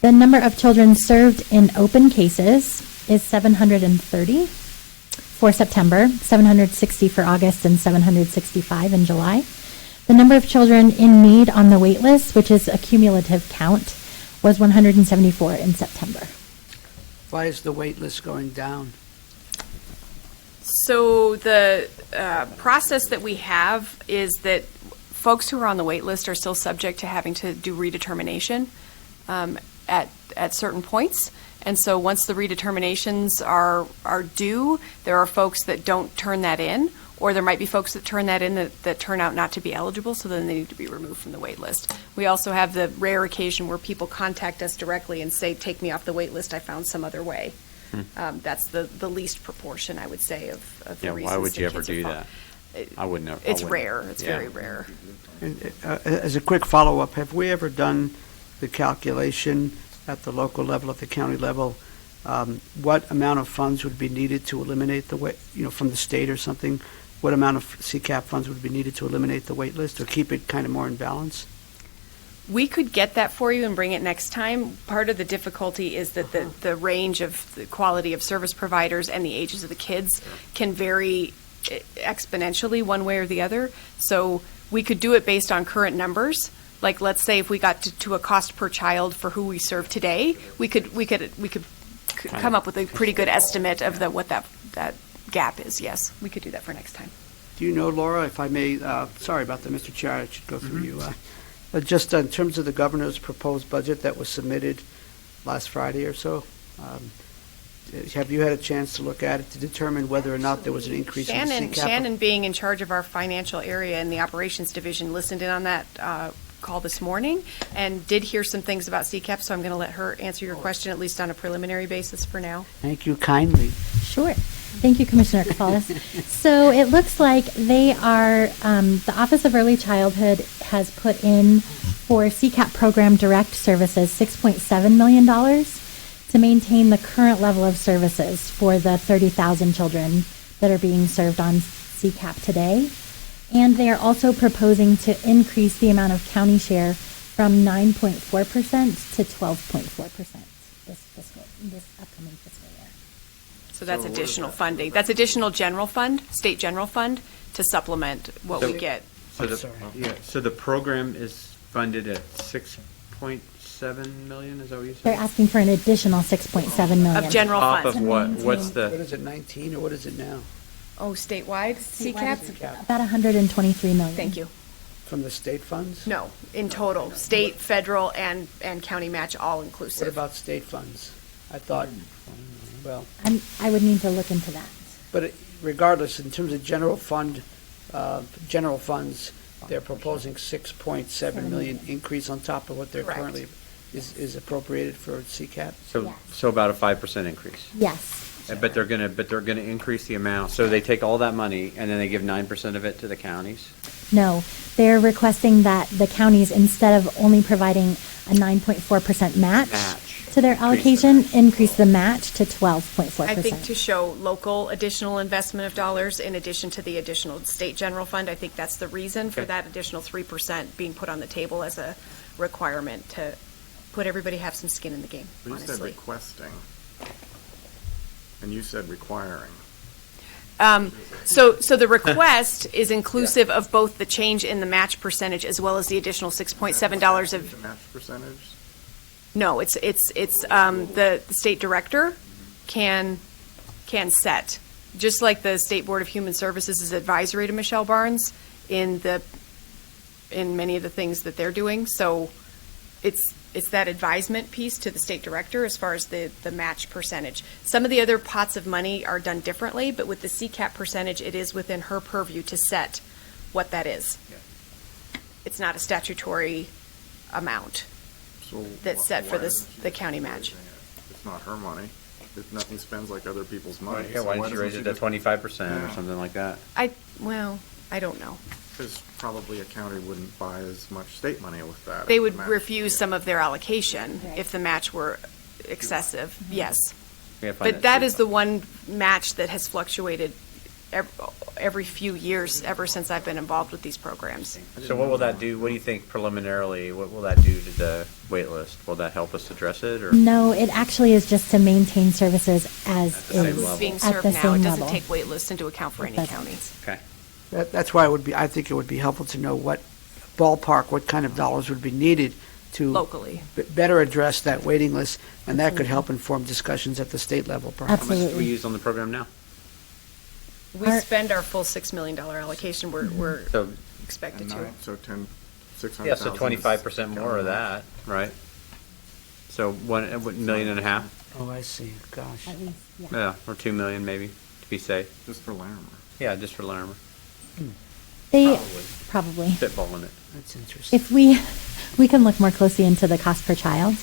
The number of children served in open cases is 730 for September, 760 for August, and 765 in July. The number of children in need on the wait list, which is a cumulative count, was 174 in September. Why is the wait list going down? So the process that we have is that folks who are on the wait list are still subject to having to do redetermination at certain points. And so once the redeterminations are due, there are folks that don't turn that in, or there might be folks that turn that in that turn out not to be eligible, so then they need to be removed from the wait list. We also have the rare occasion where people contact us directly and say, take me off the wait list, I found some other way. That's the least proportion, I would say, of the Yeah, reasons why would that you ever kids are do fall- that? I wouldn't know. It's rare, it's Yeah. very rare. And, as a quick follow-up, have we ever done the calculation at the local level, at the county level, what amount of funds would be needed to eliminate the wait, from the state or something? What amount of CCAP funds would be needed to eliminate the wait list or keep it kind of more in balance? We could get that for you and bring it next time. Part of the difficulty is that the range of the quality of service providers and the ages of the kids can vary exponentially one way or the other. So we could do it based on current numbers. Like, let's say if we got to a cost per child for who we serve today, we could come up with a pretty good estimate of what that gap is. Yes, we could do that for next time. Do you know, Laura, if I may, sorry about that, Mr. Chair, I should go through you. Just in terms of the governor's proposed budget that was submitted last Friday or so, have you had a chance to look at it to determine whether or not there was an increase in the CCAP? Shannon, being in charge of our financial area and the operations division, listened in on that call this morning and did hear some things about CCAP, so I'm going to let her answer your question, at least on a preliminary basis for now. Thank you kindly. Sure. Thank you, Commissioner Cafalas. So it looks like they are, the Office of Early Childhood has put in for CCAP program direct services $6.7 million to maintain the current level of services for the 30,000 children that are being served on CCAP today. And they are also proposing to increase the amount of county share from 9.4% to 12.4% this upcoming fiscal year. So that's additional funding. That's additional general fund, state general fund, to supplement what we get. So the program is funded at 6.7 million, is that what you said? They're asking for an additional 6.7 million. Of general Top funds. of what? What's What the, is it, 19, or what is it now? Oh, statewide, CCAP? About 123 million. Thank you. From the state funds? No, in total, state, federal, and county match all What inclusive. about state funds? I thought, well, I would need to look into that. but regardless, in terms of general funds, they're proposing 6.7 million increase on top of what they're Correct. currently is appropriated for CCAP. so about a 5% increase? Yes. But they're gonna increase the amount, so they take all that money and then they give 9% of it to the counties? No, they're requesting that the counties, instead of only providing a 9.4% match to their Increase the allocation, match. increase the match to 12.4%. I think to show local additional investment of dollars in addition to the additional state general fund, I think that's the reason for Okay. that additional 3% being put on the table as a requirement to put everybody have some skin in the game, But you said honestly. requesting, and you said requiring. So the request is inclusive of both the change in the match percentage as well as the additional $6.7 of, The match percentage? no, it's, the state director can set, just like the State Board of Human Services is advisory to Michelle Barnes in many of the things that they're doing. So it's that advisement piece to the state director as far as the match percentage. Some of the other pots of money are done differently, but with the CCAP percentage, it is within her purview to set what that is. It's not a statutory amount So that's set for why this, isn't she the just county match. raising it? It's not her money. If nothing spends like other people's money. Yeah, so why didn't you doesn't raise she it to just- 25% or Yeah. something like that? I don't know. Because probably a county wouldn't buy as much state money with that. They if the would match- refuse some of their allocation Right. if the match were excessive, yes. We gotta find But that sweet is the spot. one match that has fluctuated every few years, ever since I've been involved with these programs. So what will that do, what do you think preliminarily, what will that do to the wait list? Will that help us address it, or? No, it actually is just to maintain services as the same is, level. Being at served the now, it same doesn't level. take wait lists into account for It any doesn't. counties. Okay. That's why I think it would be helpful to know what ballpark, what kind of dollars would be needed to Locally. better address that waiting list, and that could help inform discussions at the state level, perhaps. How much do we Absolutely. use on the program now? We Our- spend our full $6 million allocation, we're So, expected And to. nine- So 600,000. yeah, so 25% more of that, right? So $1.5 million? Oh, I see, gosh. At least, yeah. Yeah, or 2 million maybe, to be safe. Just for Larimer. Yeah, just for Larimer. They, probably. Spitballing it. That's interesting. If we can look more closely into the cost per child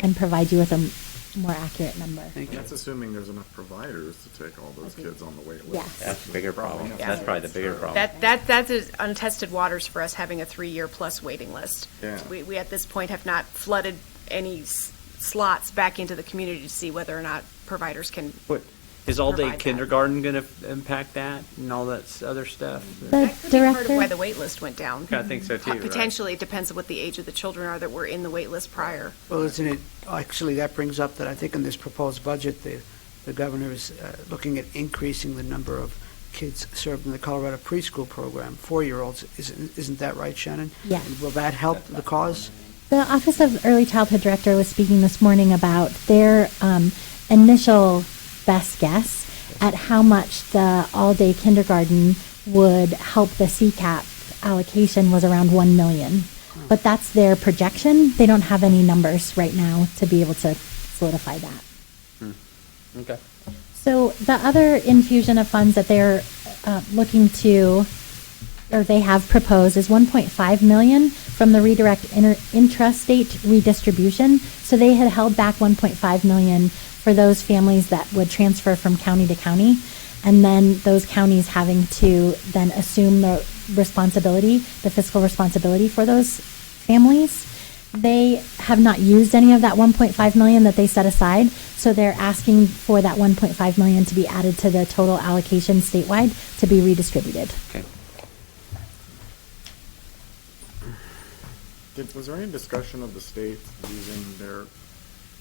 and provide you with a more accurate number. Thank you. That's assuming there's enough providers to take all those kids on the wait list. Yes. That's the bigger problem. Yeah. That's probably the bigger problem. That is untested waters for us having a 3-year plus waiting list. Yeah. We at this point have not flooded any slots back into the community to see whether or not providers can. What, is all-day Provide that. kindergarten gonna impact that and all that other stuff? The That could be part of director, why the wait list went down. I think so too, right? Potentially, it depends on what the age of the children are that were in the wait list prior. Well, isn't it, actually, that brings up that I think in this proposed budget, the governor is looking at increasing the number of kids served in the Colorado preschool program, 4-year-olds. Isn't that right, Shannon? Yes. And will that help the cause? the Office of Early Childhood Director was speaking this morning about their initial best guess at how much the all-day kindergarten would help the CCAP allocation was around 1 million. But that's their projection. They don't have any numbers right now to be able to solidify that. Okay. So the other infusion of funds that they're looking to, or they have proposed, is 1.5 million from the redirect intrastate redistribution. So they had held back 1.5 million for those families that would transfer from county to county, and then those counties having to then assume the responsibility, the fiscal responsibility for those families. They have not used any of that 1.5 million that they set aside, so they're asking for that 1.5 million to be added to the total allocation statewide to be redistributed. Okay. Was there any discussion of the state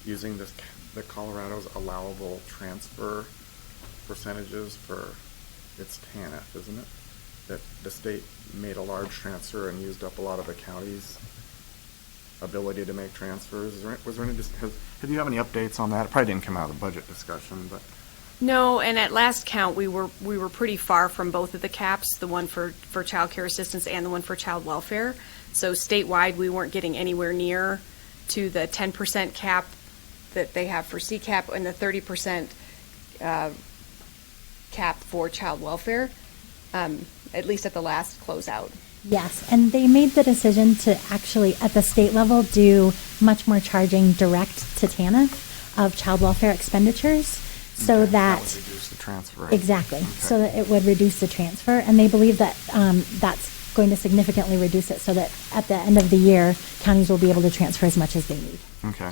using the Colorado's allowable transfer percentages for its TANF, isn't it? That the state made a large transfer and used up a lot of the county's ability to make transfers. Was there any, have you have any updates on that? It probably didn't come out of the budget discussion, but. No, and at last count, we were pretty far from both of the caps, the one for child care assistance and the one for child welfare. So statewide, we weren't getting anywhere near to the 10% cap that they have for CCAP and the 30% cap for child welfare, at least at the last closeout. Yes, and they made the decision to actually, at the state level, do much more charging direct to TANF of child welfare expenditures. so Okay, that. would reduce the transfer rate. Exactly, so Okay. that it would reduce the transfer, and they believe that that's going to significantly reduce it, so that at the end of the year, counties will be able to transfer as much as they need. Okay.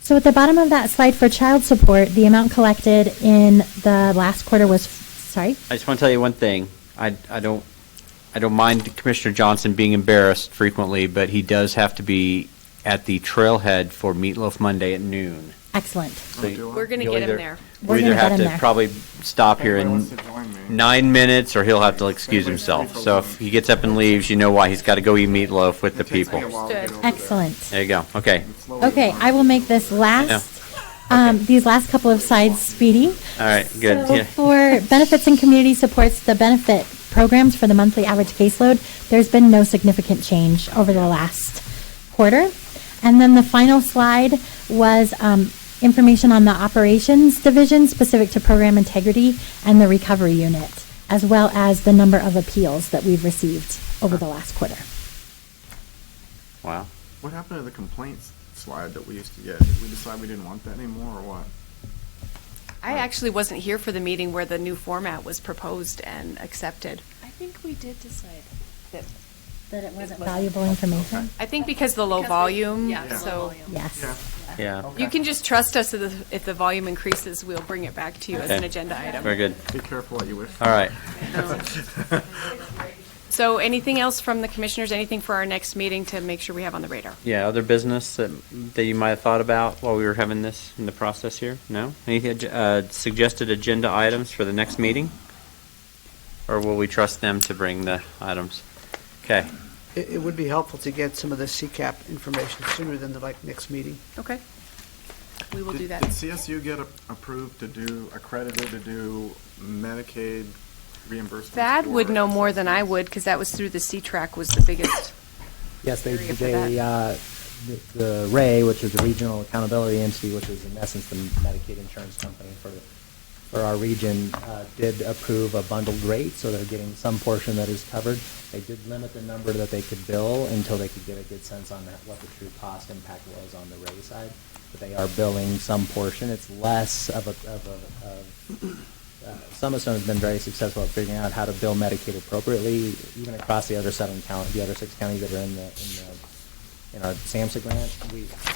So at the bottom of that slide for child support, the amount collected in the last quarter was, sorry? I just want to tell you one thing. I don't mind Commissioner Johnson being embarrassed frequently, but he does have to be at the trailhead for Meatloaf Monday at noon. Excellent. So you- We're going to you'll get him either- there. We're We gonna either get have him to there. probably stop here Anybody in wants to join me? 9 minutes, or he'll have to excuse himself. So if he gets up and leaves, you know why. He's got to go eat meatloaf with the It takes me people. a while to get Understood. over there. Excellent. There you go. Okay. It's slowly Okay, going. I will make this these last couple of slides speedy. All right, good. So Yeah. for benefits and community supports, the benefit programs for the monthly average caseload, there's been no significant change over the last quarter. And then the final slide was information on the operations division specific to program integrity and the recovery unit, as well as the number of appeals that we've received over the last quarter. Wow. What happened to the complaints slide that we used to get? Did we decide we didn't want that anymore, or what? I actually wasn't here for the meeting where the new format was proposed and accepted. I think we did decide that. That it wasn't valuable information? I think because the low Because we- volume, yeah, the low so volume. Yes. Yeah. you can just trust us if the volume increases, we'll bring it back to you as an Okay. agenda item. Very good. Be careful what you wish for. All right. So anything else from the commissioners, anything for our next meeting to make sure we have on the radar? Yeah, other business that you might have thought about while we were having this in the process here? No? Any suggested agenda items for the next meeting? Or will we trust them to bring the items? Okay. It would be helpful to get some of the CCAP information sooner than the next meeting. Okay. We will do Did that. CSU get approved to do, accredited to do Medicaid reimbursement? Thad would know more than I would, because that was through the C-Track was the biggest. Yes, area for that. the RAY, which is the Regional Accountability Entity, which is in essence the Medicaid insurance company for our region, did approve a bundled rate, so they're getting some portion that is covered. They did limit the number that they could bill until they could get a good sense on what the true cost impact was on the RAY side. But they are billing some portion. It's less of Summit Stone has been very successful at figuring out how to bill Medicaid appropriately, even across the other 6 counties that are in our SAMHSA grant.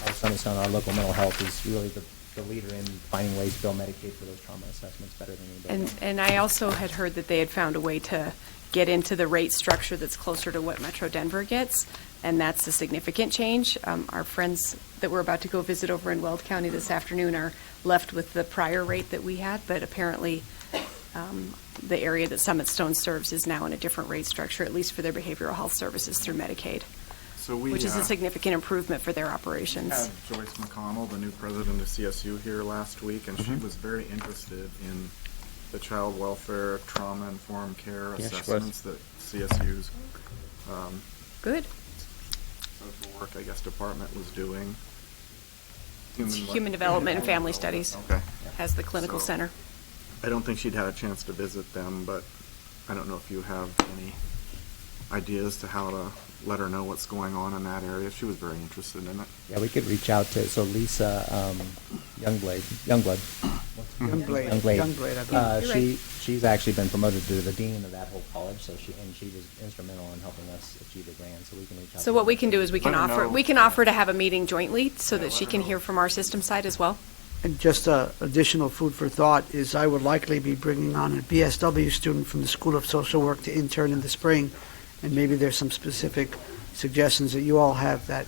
Our Summit Stone, our local mental health, is really the leader in finding ways to bill Medicaid for those trauma assessments better than anybody else. And I also had heard that they had found a way to get into the rate structure that's closer to what Metro Denver gets, and that's a significant change. Our friends that we're about to go visit over in Weld County this afternoon are left with the prior rate that we had, but apparently the area that Summit Stone serves is now in a different rate structure, at least for their behavioral health services through Medicaid, So we, which is a significant improvement for their operations. had Joyce McConnell, the new president of CSU, here last week, and she was very interested in the child welfare, trauma-informed care Yeah, she was. assessments that CSU's Good. social work, I guess, department was doing. It's what? Human Development and Family Studies Okay. has the clinical So- center. I don't think she'd had a chance to visit them, but I don't know if you have any ideas to how to let her know what's going on in that area. She was very interested in it. Yeah, we could reach out to, so Lisa Youngblood. Youngblade, Youngblood. Youngblood, I believe. She's actually been promoted to the dean of that whole college, so she was instrumental in helping us achieve the grant, so we can reach out. So to what her. we can do is we can Let her offer, know. we can offer to have a meeting jointly so Yeah, that she let her can know. hear from our system side as well. And just additional food for thought is I would likely be bringing on a BSW student from the School of Social Work to intern in the spring, and maybe there's some specific suggestions that you all have that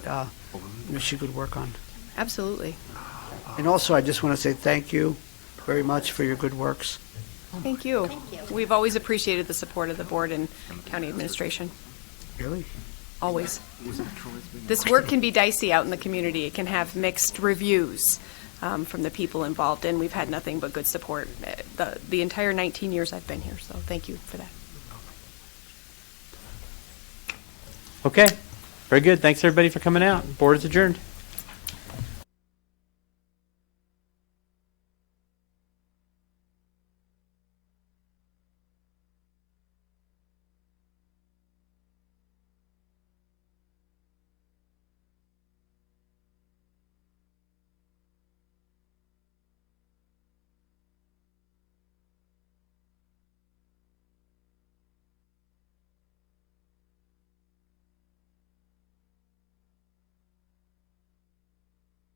she could work on. Absolutely. And also, I just want to say thank you very much for your good works. Thank you. We've always appreciated the support of the board and county administration, Really? always. This work can be dicey out in the community. It can have mixed reviews from the people involved, and we've had nothing but good support the entire 19 years I've been here, so thank you for that. Okay. Very good. Thanks, everybody, for coming out. Board is adjourned.